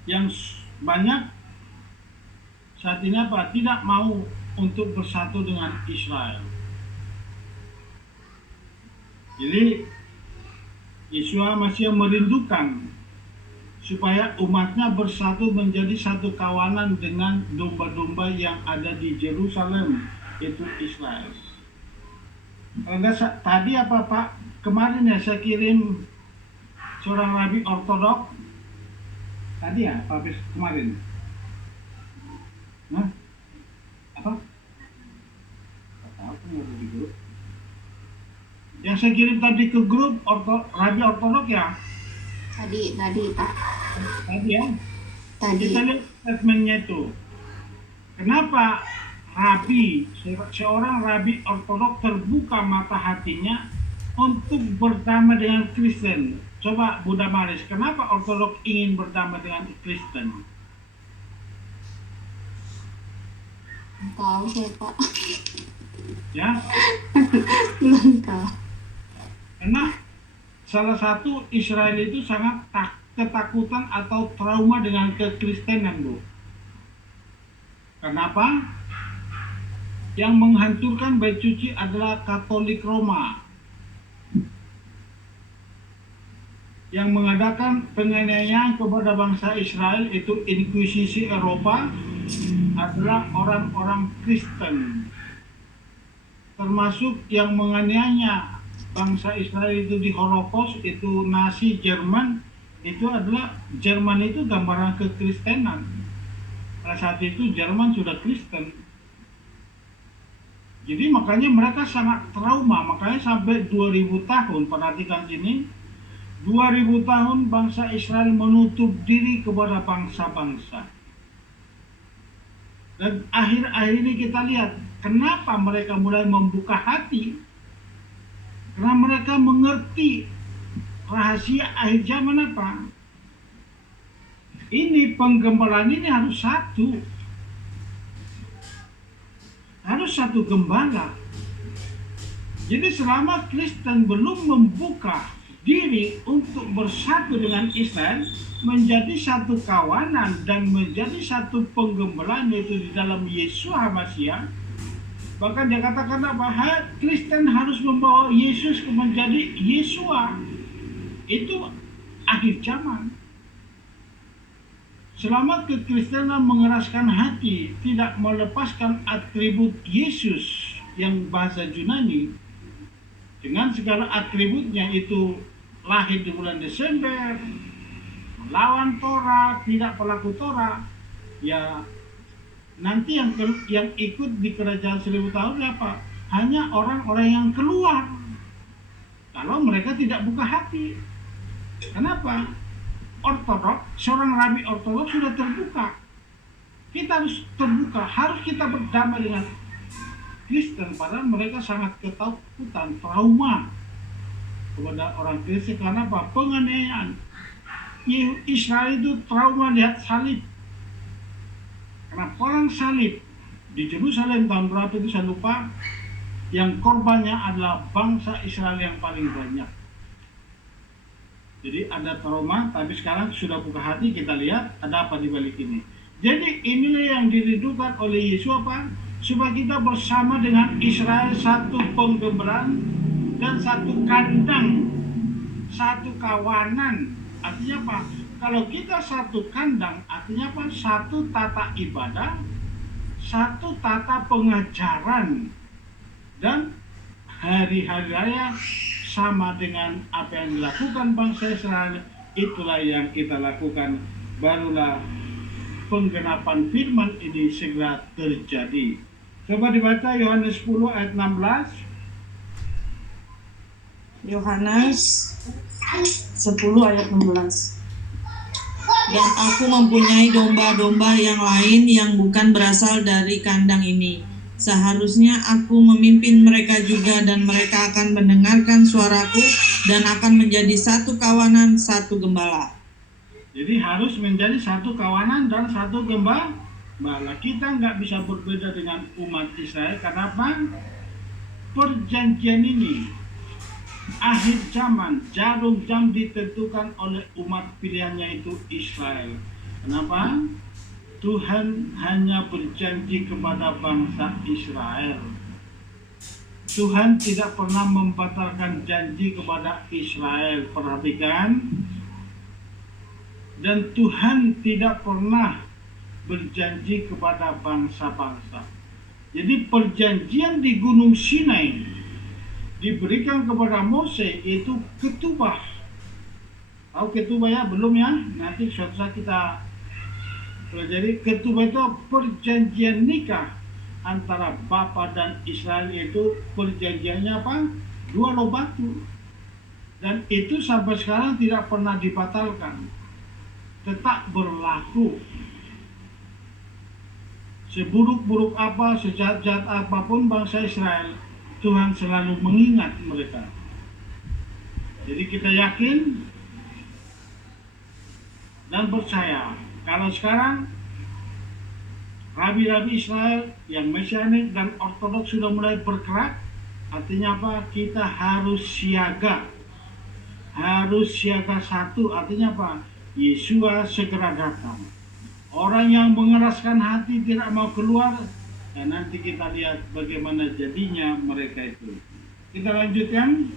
yang banyak saat ini apa? Tidak mau untuk bersatu dengan Israel. Jadi Yeshua Mashiach merindukan supaya umatnya bersatu menjadi satu kawanan dengan domba-domba yang ada di Yerusalem, itu Israel. Enggak, tadi apa Pak? Kemarin ya saya kirim seorang rabi ortodok. Tadi ya Pak kemarin. Nah, apa? Tahu kan di grup. Yang saya kirim tadi ke grup rabi ortodok ya. Tadi Pak. Tadi ya. Tadi. Kita lihat statementnya itu. Kenapa seorang rabi ortodok terbuka mata hatinya untuk berdamai dengan Kristen? Coba Bunda Maris, kenapa ortodok ingin berdamai dengan Kristen? Tahu saya Pak. Ya, Belum tahu. karena salah satu Israel itu sangat ketakutan atau trauma dengan kekristenan, Bu. Kenapa? Yang menghancurkan bait suci adalah Katolik Roma, yang mengadakan penganiayaan kepada bangsa Israel, itu Inkuisisi Eropa, adalah orang-orang Kristen, termasuk yang menganiaya bangsa Israel itu di Holocaust, itu Nazi Jerman. Itu adalah Jerman itu gambaran kekristenan. Pada saat itu Jerman sudah Kristen. Jadi makanya mereka sangat trauma. Makanya sampai 2000 tahun, perhatikan sini, 2000 tahun bangsa Israel menutup diri kepada bangsa-bangsa. Dan akhir-akhir ini kita lihat kenapa mereka mulai membuka hati. Karena mereka mengerti rahasia akhir zaman apa. Ini penggembalaan ini harus satu. Harus satu gembala. Jadi selama Kristen belum membuka diri untuk bersatu dengan Israel, menjadi satu kawanan dan menjadi satu penggembalaan, yaitu di dalam Yesus HaMashiach. Bahkan dia katakan apa? Kristen harus membawa Yesus menjadi Yesua. Itu akhir zaman. Selama kekristenan mengeraskan hati, tidak melepaskan atribut Yesus yang bahasa Yunani, dengan segala atributnya, itu lahir di bulan Desember, melawan Torah, tidak pelaku Torah, ya nanti yang ikut di kerajaan 1000 tahun apa? Hanya orang-orang yang keluar. Kalau mereka tidak buka hati. Kenapa? Ortodok, seorang rabi ortodok sudah terbuka. Kita harus terbuka, harus kita berdamai dengan Kristen, padahal mereka sangat ketakutan, trauma kepada orang Kristen. Karena apa? Penganiayaan. Israel itu trauma lihat salib. Karena perang salib di Yerusalem tahun berapa itu saya lupa, yang korbannya adalah bangsa Israel yang paling banyak. Jadi ada trauma, tapi sekarang sudah buka hati, kita lihat ada apa di balik ini. Jadi inilah yang dirindukan oleh Yesus apa? Supaya kita bersama dengan Israel satu penggembalaan dan satu kandang, satu kawanan. Artinya apa? Kalau kita satu kandang, artinya apa? Satu tata ibadah, satu tata pengajaran, dan hari-hari raya sama dengan apa yang dilakukan bangsa Israel. Itulah yang kita lakukan. Barulah penggenapan firman ini segera terjadi. Coba dibaca Yohanes 10 ayat 16. Yohanes 10 ayat 16. Dan aku mempunyai domba-domba yang lain yang bukan berasal dari kandang ini. Seharusnya aku memimpin mereka juga, dan mereka akan mendengarkan suaraku dan akan menjadi satu kawanan, satu gembala. Jadi harus menjadi satu kawanan dan satu gembala. Kita nggak bisa berbeda dengan umat Israel. Kenapa? Perjanjian ini akhir zaman, jarum jam ditentukan oleh umat pilihannya, itu Israel. Kenapa? Tuhan hanya berjanji kepada bangsa Israel. Tuhan tidak pernah membatalkan janji kepada Israel. Perhatikan. Dan Tuhan tidak pernah berjanji kepada bangsa-bangsa. Jadi perjanjian di Gunung Sinai diberikan kepada Mose, itu ketubah. Tahu ketubah ya? Belum ya? Nanti suatu saat kita pelajari. Ketubah itu perjanjian nikah antara Bapa dan Israel. Itu perjanjiannya apa? 2 loh batu. Dan itu sampai sekarang tidak pernah dibatalkan, tetap berlaku. Seburuk-buruk apa, sejahat-jahat apapun bangsa Israel, Tuhan selalu mengingat mereka. Jadi kita yakin dan percaya kalau sekarang rabi-rabi Israel yang mesianik dan ortodoks sudah mulai bergerak. Artinya apa? Kita harus siaga. Harus siaga satu. Artinya apa? Yesua segera datang. Orang yang mengeraskan hati tidak mau keluar, dan nanti kita lihat bagaimana jadinya mereka itu. Kita lanjutkan.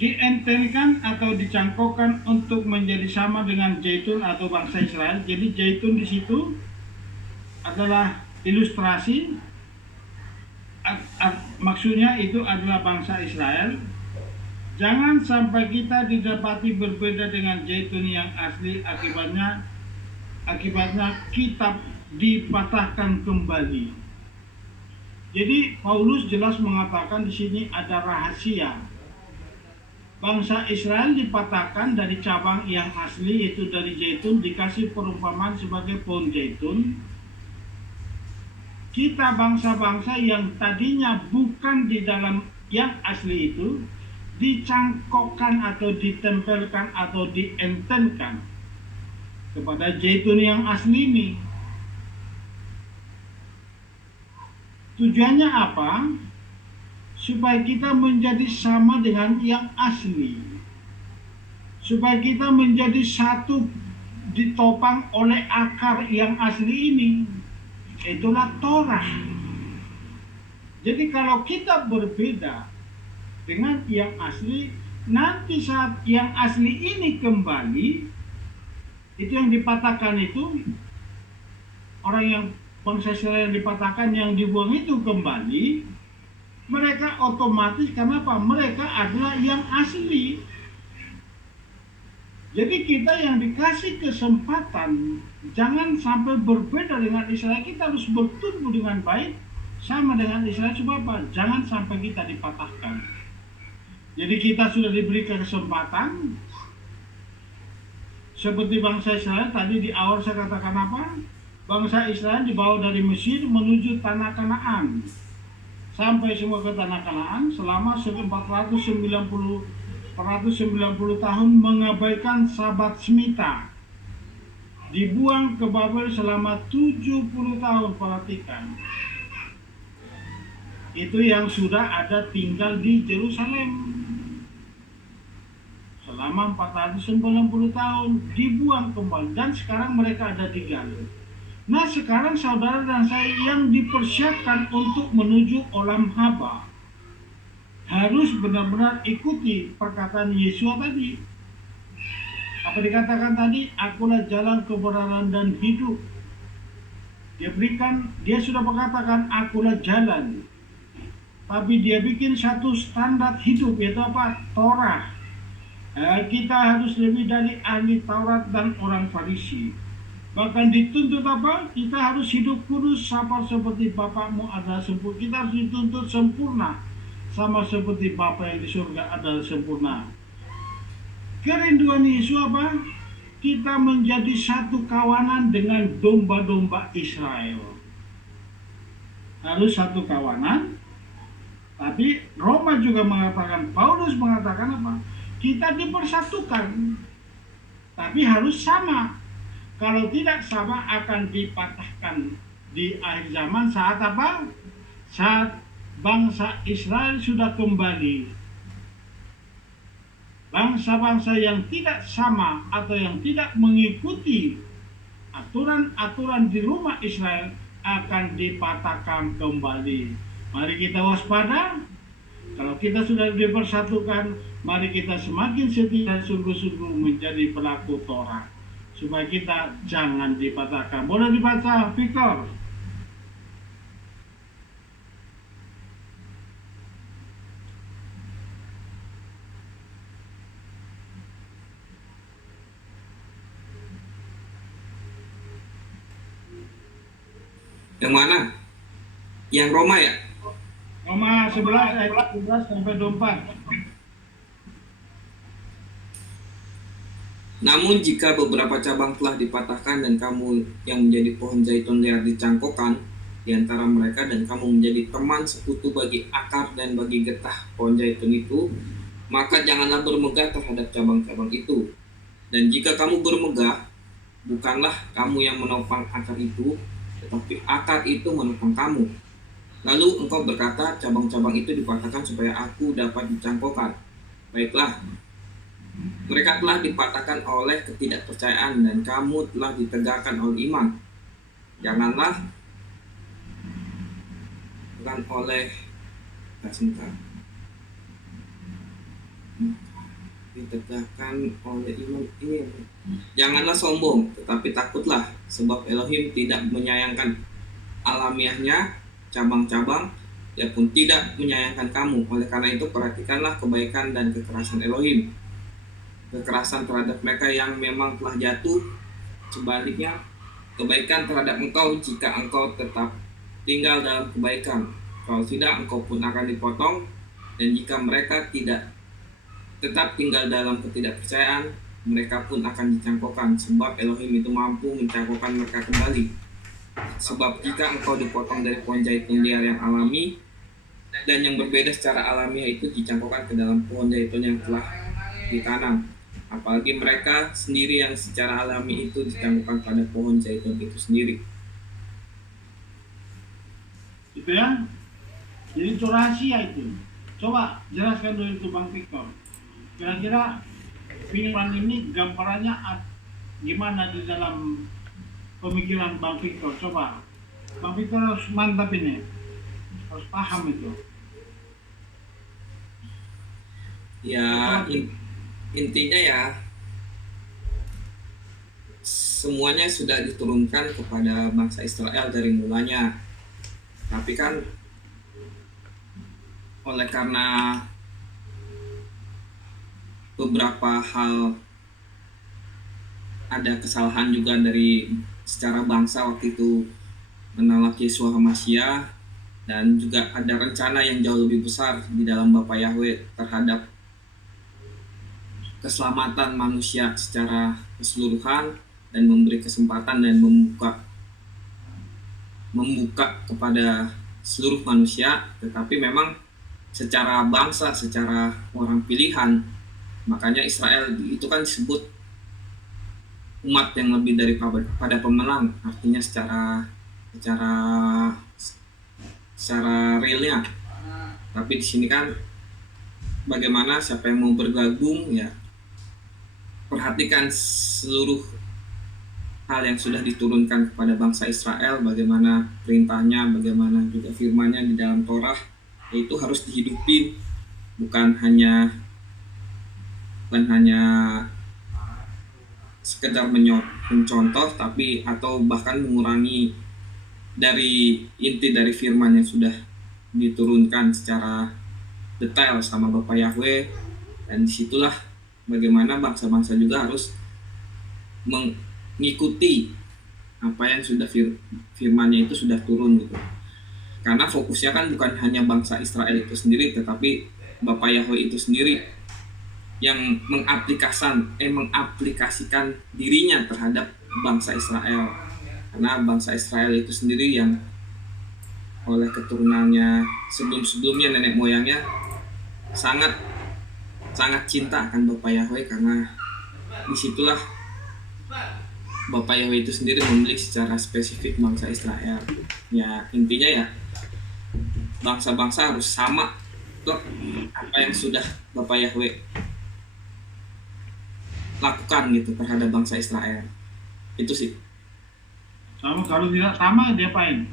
Dientenkan atau dicangkokkan untuk menjadi sama dengan zaitun atau bangsa Israel. Jadi zaitun di situ adalah ilustrasi, maksudnya itu adalah bangsa Israel. Jangan sampai kita didapati berbeda dengan zaitun yang asli, akibatnya kitab dipatahkan kembali. Jadi Paulus jelas mengatakan di sini ada rahasia. Bangsa Israel dipatahkan dari cabang yang asli, itu dari zaitun, dikasih perumpamaan sebagai pohon zaitun. Kita bangsa-bangsa yang tadinya bukan di dalam yang asli itu, dicangkokkan atau ditempelkan atau dientenkan kepada zaitun yang asli ini. Tujuannya apa? Supaya kita menjadi sama dengan yang asli, supaya kita menjadi satu, ditopang oleh akar yang asli ini, itulah Torah. Jadi kalau kita berbeda dengan yang asli, nanti saat yang asli ini kembali, itu yang dipatahkan itu, orang yang bangsa Israel yang dipatahkan, yang dibuang itu kembali, mereka otomatis, kenapa? Mereka adalah yang asli. Jadi kita yang dikasih kesempatan, jangan sampai berbeda dengan Israel. Kita harus bertumbuh dengan baik sama dengan Israel. Sebab apa? Jangan sampai kita dipatahkan. Jadi kita sudah diberi kesempatan, seperti bangsa Israel tadi di awal saya katakan apa? Bangsa Israel dibawa dari Mesir menuju tanah Kanaan. Sampai semua ke tanah Kanaan selama 490 tahun mengabaikan Sabat Smita. Dibuang ke Babel selama 70 tahun, perhatikan. Itu yang sudah ada tinggal di Yerusalem. Selama 490 tahun dibuang kembali, dan sekarang mereka ada di Galuh. Nah sekarang saudara dan saya yang dipersiapkan untuk menuju olam haba, harus benar-benar ikuti perkataan Yesua tadi. Apa dikatakan tadi? Akulah jalan, kebenaran dan hidup. Dia sudah mengatakan akulah jalan. Tapi dia bikin satu standar hidup, yaitu apa? Torah. Kita harus lebih dari ahli Taurat dan orang Farisi. Bahkan dituntut apa? Kita harus hidup kudus sama seperti Bapakmu adalah sempurna. Kita harus dituntut sempurna sama seperti Bapa yang di surga adalah sempurna. Kerinduan Yesus apa? Kita menjadi satu kawanan dengan domba-domba Israel. Harus satu kawanan. Tapi Roma juga mengatakan, Paulus mengatakan apa? Kita dipersatukan. Tapi harus sama. Kalau tidak sama akan dipatahkan di akhir zaman. Saat apa? Saat bangsa Israel sudah kembali. Bangsa-bangsa yang tidak sama atau yang tidak mengikuti aturan-aturan di rumah Israel akan dipatahkan kembali. Mari kita waspada. Kalau kita sudah dipersatukan, mari kita semakin setia dan sungguh-sungguh menjadi pelaku Torah, supaya kita jangan dipatahkan. Boleh dibaca, Victor? Yang mana? Yang Roma ya? Roma 11 ayat 11 sampai 24. Namun jika beberapa cabang telah dipatahkan dan kamu yang menjadi pohon zaitun liar dicangkokkan di antara mereka, dan kamu menjadi teman sekutu bagi akar dan bagi getah pohon zaitun itu, maka janganlah bermegah terhadap cabang-cabang itu. Dan jika kamu bermegah, bukanlah kamu yang menopang akar itu, tetapi akar itu menopang kamu. Lalu engkau berkata, cabang-cabang itu dipatahkan supaya aku dapat dicangkokkan. Baiklah, mereka telah dipatahkan oleh ketidakpercayaan dan kamu telah ditegakkan oleh iman. Janganlah bukan oleh sebentar. Ditegakkan oleh iman ini. Janganlah sombong, tetapi takutlah, sebab Elohim tidak menyayangkan alamiahnya cabang-cabang, dia pun tidak menyayangkan kamu. Oleh karena itu perhatikanlah kebaikan dan kekerasan Elohim, kekerasan terhadap mereka yang memang telah jatuh, sebaliknya kebaikan terhadap engkau jika engkau tetap tinggal dalam kebaikan. Kalau tidak, engkau pun akan dipotong. Dan jika mereka tidak tetap tinggal dalam ketidakpercayaan, mereka pun akan dicangkokkan, sebab Elohim itu mampu mencangkokkan mereka kembali. Sebab jika engkau dipotong dari pohon zaitun liar yang alami dan yang berbeda secara alamiah itu dicangkokkan ke dalam pohon zaitun yang telah ditanam, apalagi mereka sendiri yang secara alami itu dicangkokkan pada pohon zaitun itu sendiri. Itu ya. Jadi itu rahasia itu. Coba jelaskan dulu itu Bang Victor. Kira-kira firman ini gambarannya gimana di dalam pemikiran Bang Victor? Coba Bang Victor harus mantap ini, harus paham itu. Ya, intinya ya semuanya sudah diturunkan kepada bangsa Israel dari mulanya. Tapi kan oleh karena beberapa hal ada kesalahan juga dari secara bangsa waktu itu menolak Yeshua HaMashiach, dan juga ada rencana yang jauh lebih besar di dalam Bapa Yahweh terhadap keselamatan manusia secara keseluruhan dan memberi kesempatan dan membuka kepada seluruh manusia. Tetapi memang secara bangsa, secara orang pilihan, makanya Israel itu kan disebut umat yang lebih daripada pemenang, artinya secara realnya. Tapi di sini kan bagaimana siapa yang mau bergabung, ya perhatikan seluruh hal yang sudah diturunkan kepada bangsa Israel, bagaimana perintahnya, bagaimana juga firman-Nya di dalam Torah, yaitu harus dihidupi, bukan hanya sekedar mencontoh, tapi atau bahkan mengurangi dari inti dari firman yang sudah diturunkan secara detail sama Bapa Yahweh. Dan disitulah bagaimana bangsa-bangsa juga harus mengikuti apa yang sudah firman-Nya itu sudah turun gitu. Karena fokusnya kan bukan hanya bangsa Israel itu sendiri, tetapi Bapa Yahweh itu sendiri yang mengaplikasikan dirinya terhadap bangsa Israel. Karena bangsa Israel itu sendiri yang oleh keturunannya sebelum-sebelumnya, nenek moyangnya sangat cinta akan Bapa Yahweh, karena disitulah Bapa Yahweh itu sendiri memilih secara spesifik bangsa Israel. Ya intinya ya bangsa-bangsa harus sama tuh apa yang sudah Bapa Yahweh lakukan gitu terhadap bangsa Israel. Itu sih. Kalau tidak sama diapain?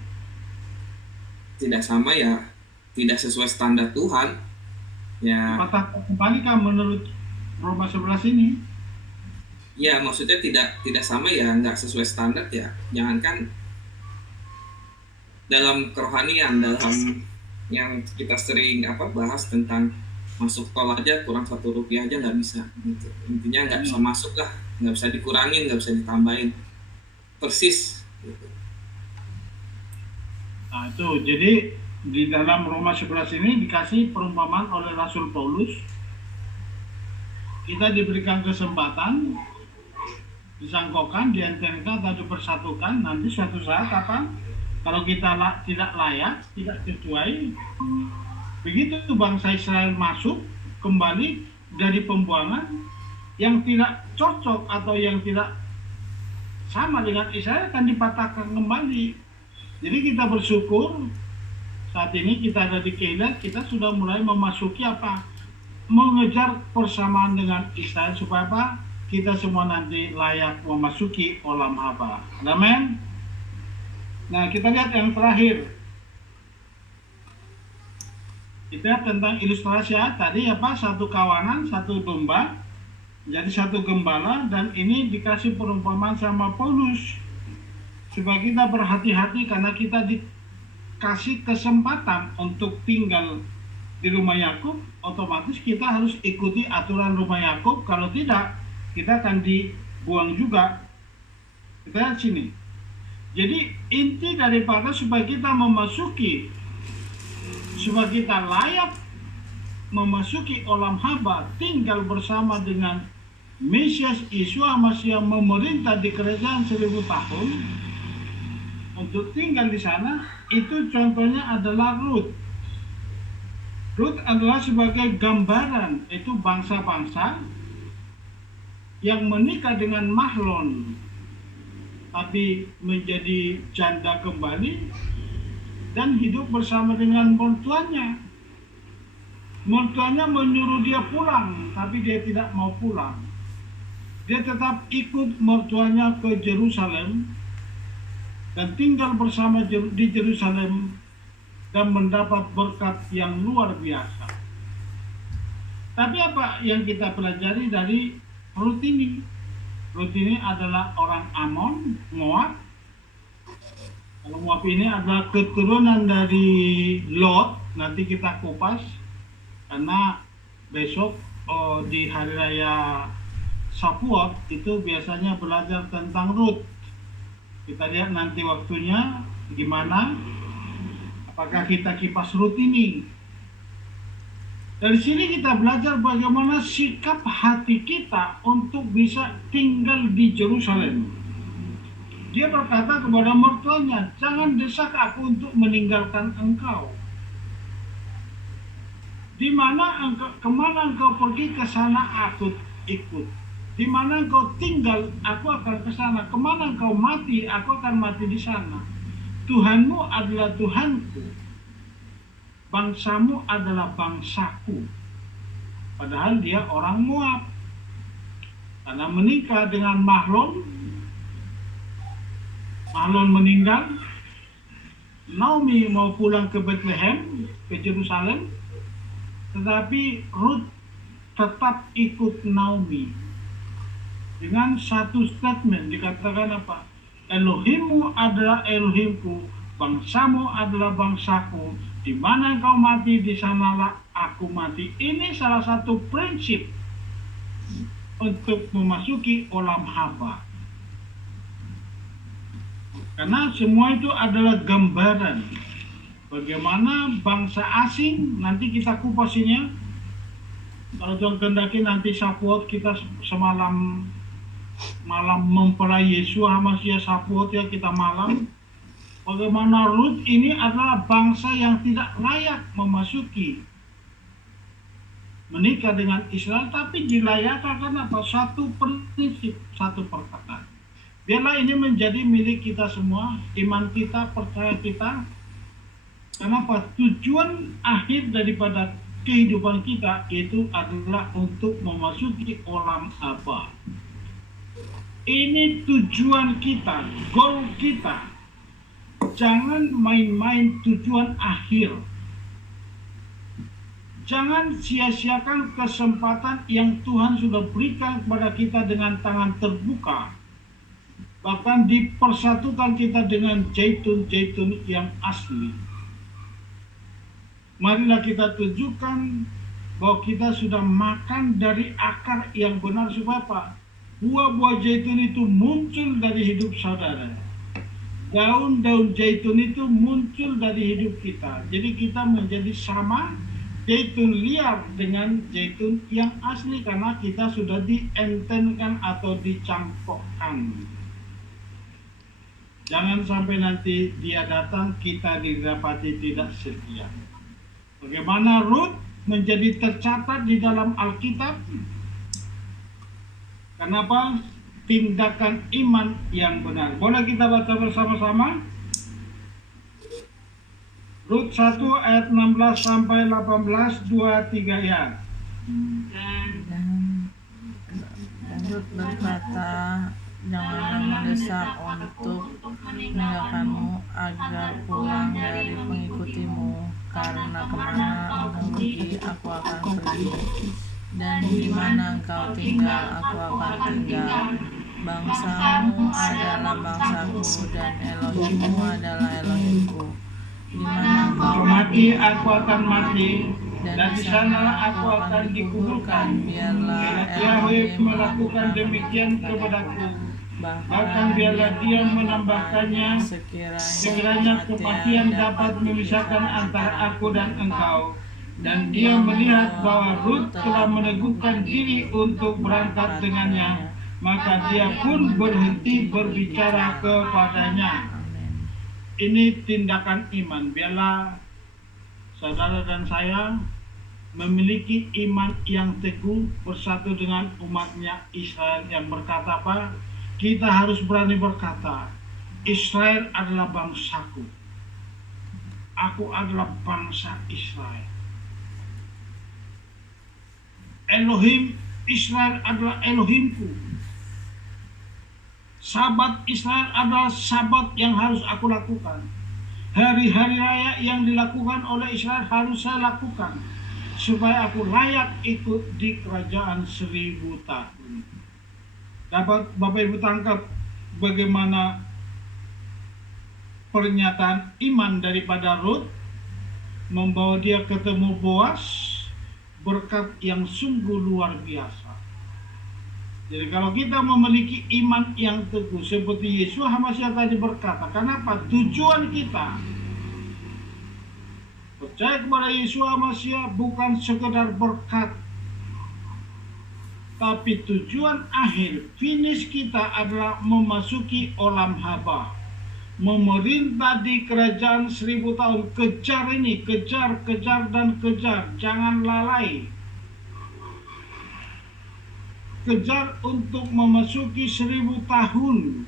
Tidak sama ya tidak sesuai standar Tuhan. Ya. Patah kembali kan menurut Roma 11 ini? Ya maksudnya tidak sama ya, nggak sesuai standar ya. Jangankan dalam kerohanian, dalam yang kita sering bahas tentang masuk tol aja kurang Rp1 aja nggak bisa gitu. Intinya nggak bisa masuk lah, nggak bisa dikurangin, nggak bisa ditambahin, persis gitu. Nah itu jadi di dalam Roma 11 ini dikasih perumpamaan oleh Rasul Paulus. Kita diberikan kesempatan disangkokkan, dientenkan atau dipersatukan. Nanti suatu saat kalau kita tidak layak, tidak sesuai, begitu bangsa Israel masuk kembali dari pembuangan yang tidak cocok atau yang tidak sama dengan Israel akan dipatahkan kembali. Jadi kita bersyukur saat ini kita ada di Kedah, kita sudah mulai memasuki apa? Mengejar persamaan dengan Israel supaya apa? Kita semua nanti layak memasuki olam haba. Amin. Nah, kita lihat yang terakhir. Kita lihat tentang ilustrasi tadi apa? Satu kawanan, satu domba, jadi satu gembala, dan ini dikasih perumpamaan sama Paulus supaya kita berhati-hati karena kita dikasih kesempatan untuk tinggal di rumah Yakub, otomatis kita harus ikuti aturan rumah Yakub. Kalau tidak, kita akan dibuang juga. Kita lihat sini. Jadi inti daripada supaya kita layak memasuki olam haba, tinggal bersama dengan Mesias Yeshua Mashiach memerintah di kerajaan 1000 tahun, untuk tinggal di sana, itu contohnya adalah Rut. Rut adalah sebagai gambaran, itu bangsa-bangsa yang menikah dengan Mahlon, tapi menjadi janda kembali dan hidup bersama dengan mertuanya. Mertuanya menyuruh dia pulang, tapi dia tidak mau pulang. Dia tetap ikut mertuanya ke Yerusalem dan tinggal bersama di Yerusalem dan mendapat berkat yang luar biasa. Tapi apa yang kita pelajari dari Rut ini? Rut ini adalah orang Amon, Moab. Kalau Moab ini adalah keturunan dari Lot. Nanti kita kupas karena besok di hari raya Shavuot itu biasanya belajar tentang Rut. Kita lihat nanti waktunya gimana. Apakah kita kipas Rut ini? Dari sini kita belajar bagaimana sikap hati kita untuk bisa tinggal di Yerusalem. Dia berkata kepada mertuanya, jangan desak aku untuk meninggalkan engkau. Kemana engkau pergi, ke sana aku ikut. Di mana engkau tinggal, aku akan ke sana. Kemana engkau mati, aku akan mati di sana. Tuhanmu adalah Tuhanku. Bangsamu adalah bangsaku. Padahal dia orang Moab. Karena menikah dengan Mahlon. Mahlon meninggal. Naomi mau pulang ke Bethlehem, ke Yerusalem. Tetapi Rut tetap ikut Naomi. Dengan satu statement dikatakan apa? Elohimmu adalah Elohimku. Bangsamu adalah bangsaku. Di mana engkau mati, di sanalah aku mati. Ini salah satu prinsip untuk memasuki olam haba. Karena semua itu adalah gambaran bagaimana bangsa asing, nanti kita kupasinya. Kalau Tuhan kehendaki nanti Shavuot kita malam mempelai Yeshua Mashiach Shavuot ya, kita malam. Bagaimana Rut ini adalah bangsa yang tidak layak memasuki menikah dengan Israel, tapi dilayakkan apa? Satu prinsip, satu perkataan. Biarlah ini menjadi milik kita semua, iman kita, percaya kita. Kenapa? Tujuan akhir daripada kehidupan kita itu adalah untuk memasuki olam haba. Ini tujuan kita, goal kita. Jangan main-main tujuan akhir. Jangan sia-siakan kesempatan yang Tuhan sudah berikan kepada kita dengan tangan terbuka. Bahkan dipersatukan kita dengan zaitun-zaitun yang asli. Marilah kita tunjukkan bahwa kita sudah makan dari akar yang benar supaya apa? Buah-buah zaitun itu muncul dari hidup saudara. Daun-daun zaitun itu muncul dari hidup kita. Jadi kita menjadi sama zaitun liar dengan zaitun yang asli karena kita sudah dientenkan atau dicangkokkan. Jangan sampai nanti dia datang kita didapati tidak setia. Bagaimana Rut menjadi tercatat di dalam Alkitab? Kenapa? tindakan iman yang benar. Boleh kita baca bersama-sama? Rut 1 ayat 16 sampai 18, 2-3 ya. Dan Rut berkata, janganlah mendesak untuk meninggalkanmu agar pulang dari pengikutimu, karena kemana engkau pergi aku akan pergi, dan di mana engkau tinggal aku akan tinggal. Bangsamu adalah bangsaku dan Elohimmu adalah Elohimku. Di mana engkau Mati aku akan mati, dan di sana aku akan dikuburkan. Biarlah Yahweh melakukan demikian kepadaku, bahkan biarlah dia menambahkannya, sekiranya kematian dapat memisahkan antara aku dan engkau. Dan dia melihat bahwa Rut telah meneguhkan diri untuk berangkat dengannya, maka dia pun berhenti berbicara kepadanya. Ini tindakan iman. Biarlah saudara dan saya memiliki iman yang teguh bersatu dengan umatnya Israel yang berkata apa? Kita harus berani berkata, Israel adalah bangsaku. Aku adalah bangsa Israel. Elohim Israel adalah Elohimku. Sabat Israel adalah sabat yang harus aku lakukan. Hari-hari raya yang dilakukan oleh Israel harus saya lakukan, supaya aku layak ikut di kerajaan 1000 tahun. Dapat Bapak Ibu tangkap bagaimana pernyataan iman daripada Rut membawa dia ketemu Boas, berkat yang sungguh luar biasa. Jadi kalau kita memiliki iman yang teguh seperti Yesus Hamasiah tadi berkata, kenapa? Tujuan kita percaya kepada Yesus Hamasiah bukan sekedar berkat, tapi tujuan akhir, finish kita adalah memasuki olam haba, memerintah di kerajaan 1000 tahun. Kejar ini, kejar dan kejar, jangan lalai. Kejar untuk memasuki 1000 tahun.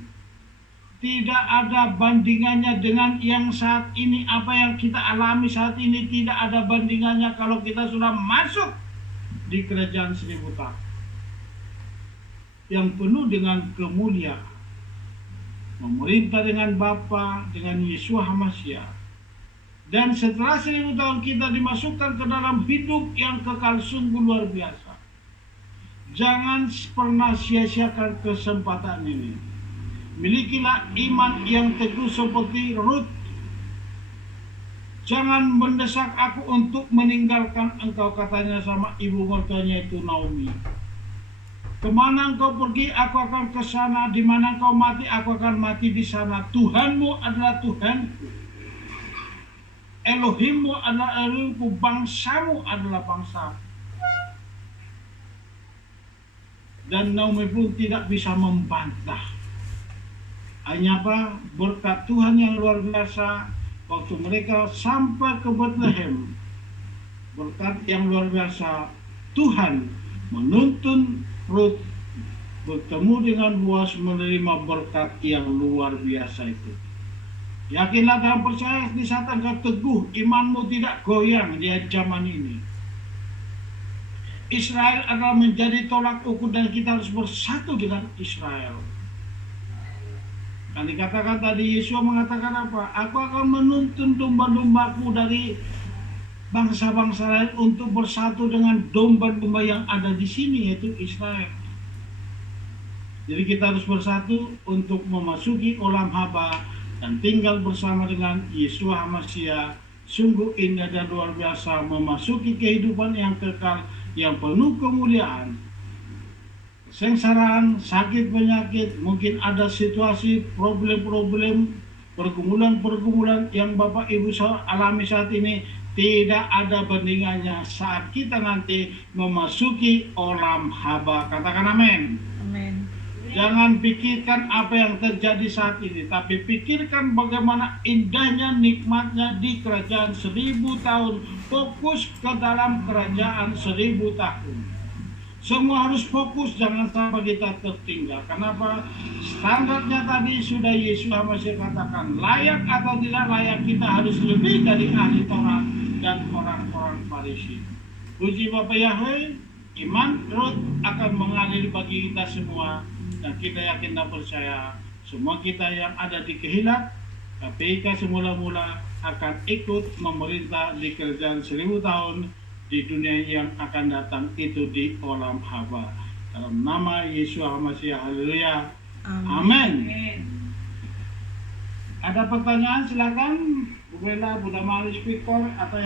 Tidak ada bandingannya dengan yang saat ini. Apa yang kita alami saat ini tidak ada bandingannya kalau kita sudah masuk di kerajaan 1000 tahun yang penuh dengan kemuliaan, memerintah dengan Bapa, dengan Yesus Hamasiah. Dan setelah 1000 tahun kita dimasukkan ke dalam hidup yang kekal sungguh luar biasa. Jangan pernah sia-siakan kesempatan ini. Milikilah iman yang teguh seperti Rut. Jangan mendesak aku untuk meninggalkan engkau, katanya sama ibu mertuanya itu Naomi. Kemana engkau pergi, aku akan ke sana. Di mana engkau mati, aku akan mati di sana. Tuhanmu adalah Tuhanku. Elohimmu adalah Elohimku. Bangsamu adalah bangsaku. Dan Naomi pun tidak bisa membantah. Hanya apa? Berkat Tuhan yang luar biasa. Waktu mereka sampai ke Bethlehem, berkat yang luar biasa, Tuhan menuntun Rut bertemu dengan Boas, menerima berkat yang luar biasa itu. Yakinlah dalam percaya, di saat engkau teguh, imanmu tidak goyang di zaman ini. Israel adalah menjadi tolak ukur dan kita harus bersatu dengan Israel. Dan dikatakan tadi, Yesus mengatakan apa? Aku akan menuntun domba-dombaku dari bangsa-bangsa lain untuk bersatu dengan domba-domba yang ada di sini, yaitu Israel. Jadi kita harus bersatu untuk memasuki olam haba dan tinggal bersama dengan Yesus Hamasiah. Sungguh indah dan luar biasa memasuki kehidupan yang kekal, yang penuh kemuliaan. Kesengsaraan, sakit, penyakit, mungkin ada situasi, problem-problem, pergumulan-pergumulan yang Bapak Ibu alami saat ini, tidak ada bandingannya saat kita nanti memasuki olam haba. Katakan amin. Amin. Jangan pikirkan apa yang terjadi saat ini, tapi pikirkan bagaimana indahnya, nikmatnya di kerajaan 1000 tahun. Fokus ke dalam kerajaan 1000 tahun. Semua harus fokus, jangan sampai kita tertinggal. Kenapa? Standarnya tadi sudah Yesus masih katakan, layak atau tidak layak kita harus lebih dari ahli Taurat dan orang-orang Farisi. Puji Bapa Yahweh, iman roh akan mengalir bagi kita semua, dan kita yakin dan percaya semua kita yang ada di Kehilaf, KPIK semula-mula akan ikut memerintah di kerajaan 1000 tahun di dunia yang akan datang, itu di olam haba. Dalam nama Yesus Al-Masih, haleluya. Amin. Ada pertanyaan silakan, Bu Bella, Bu Damari, speaker, atau yang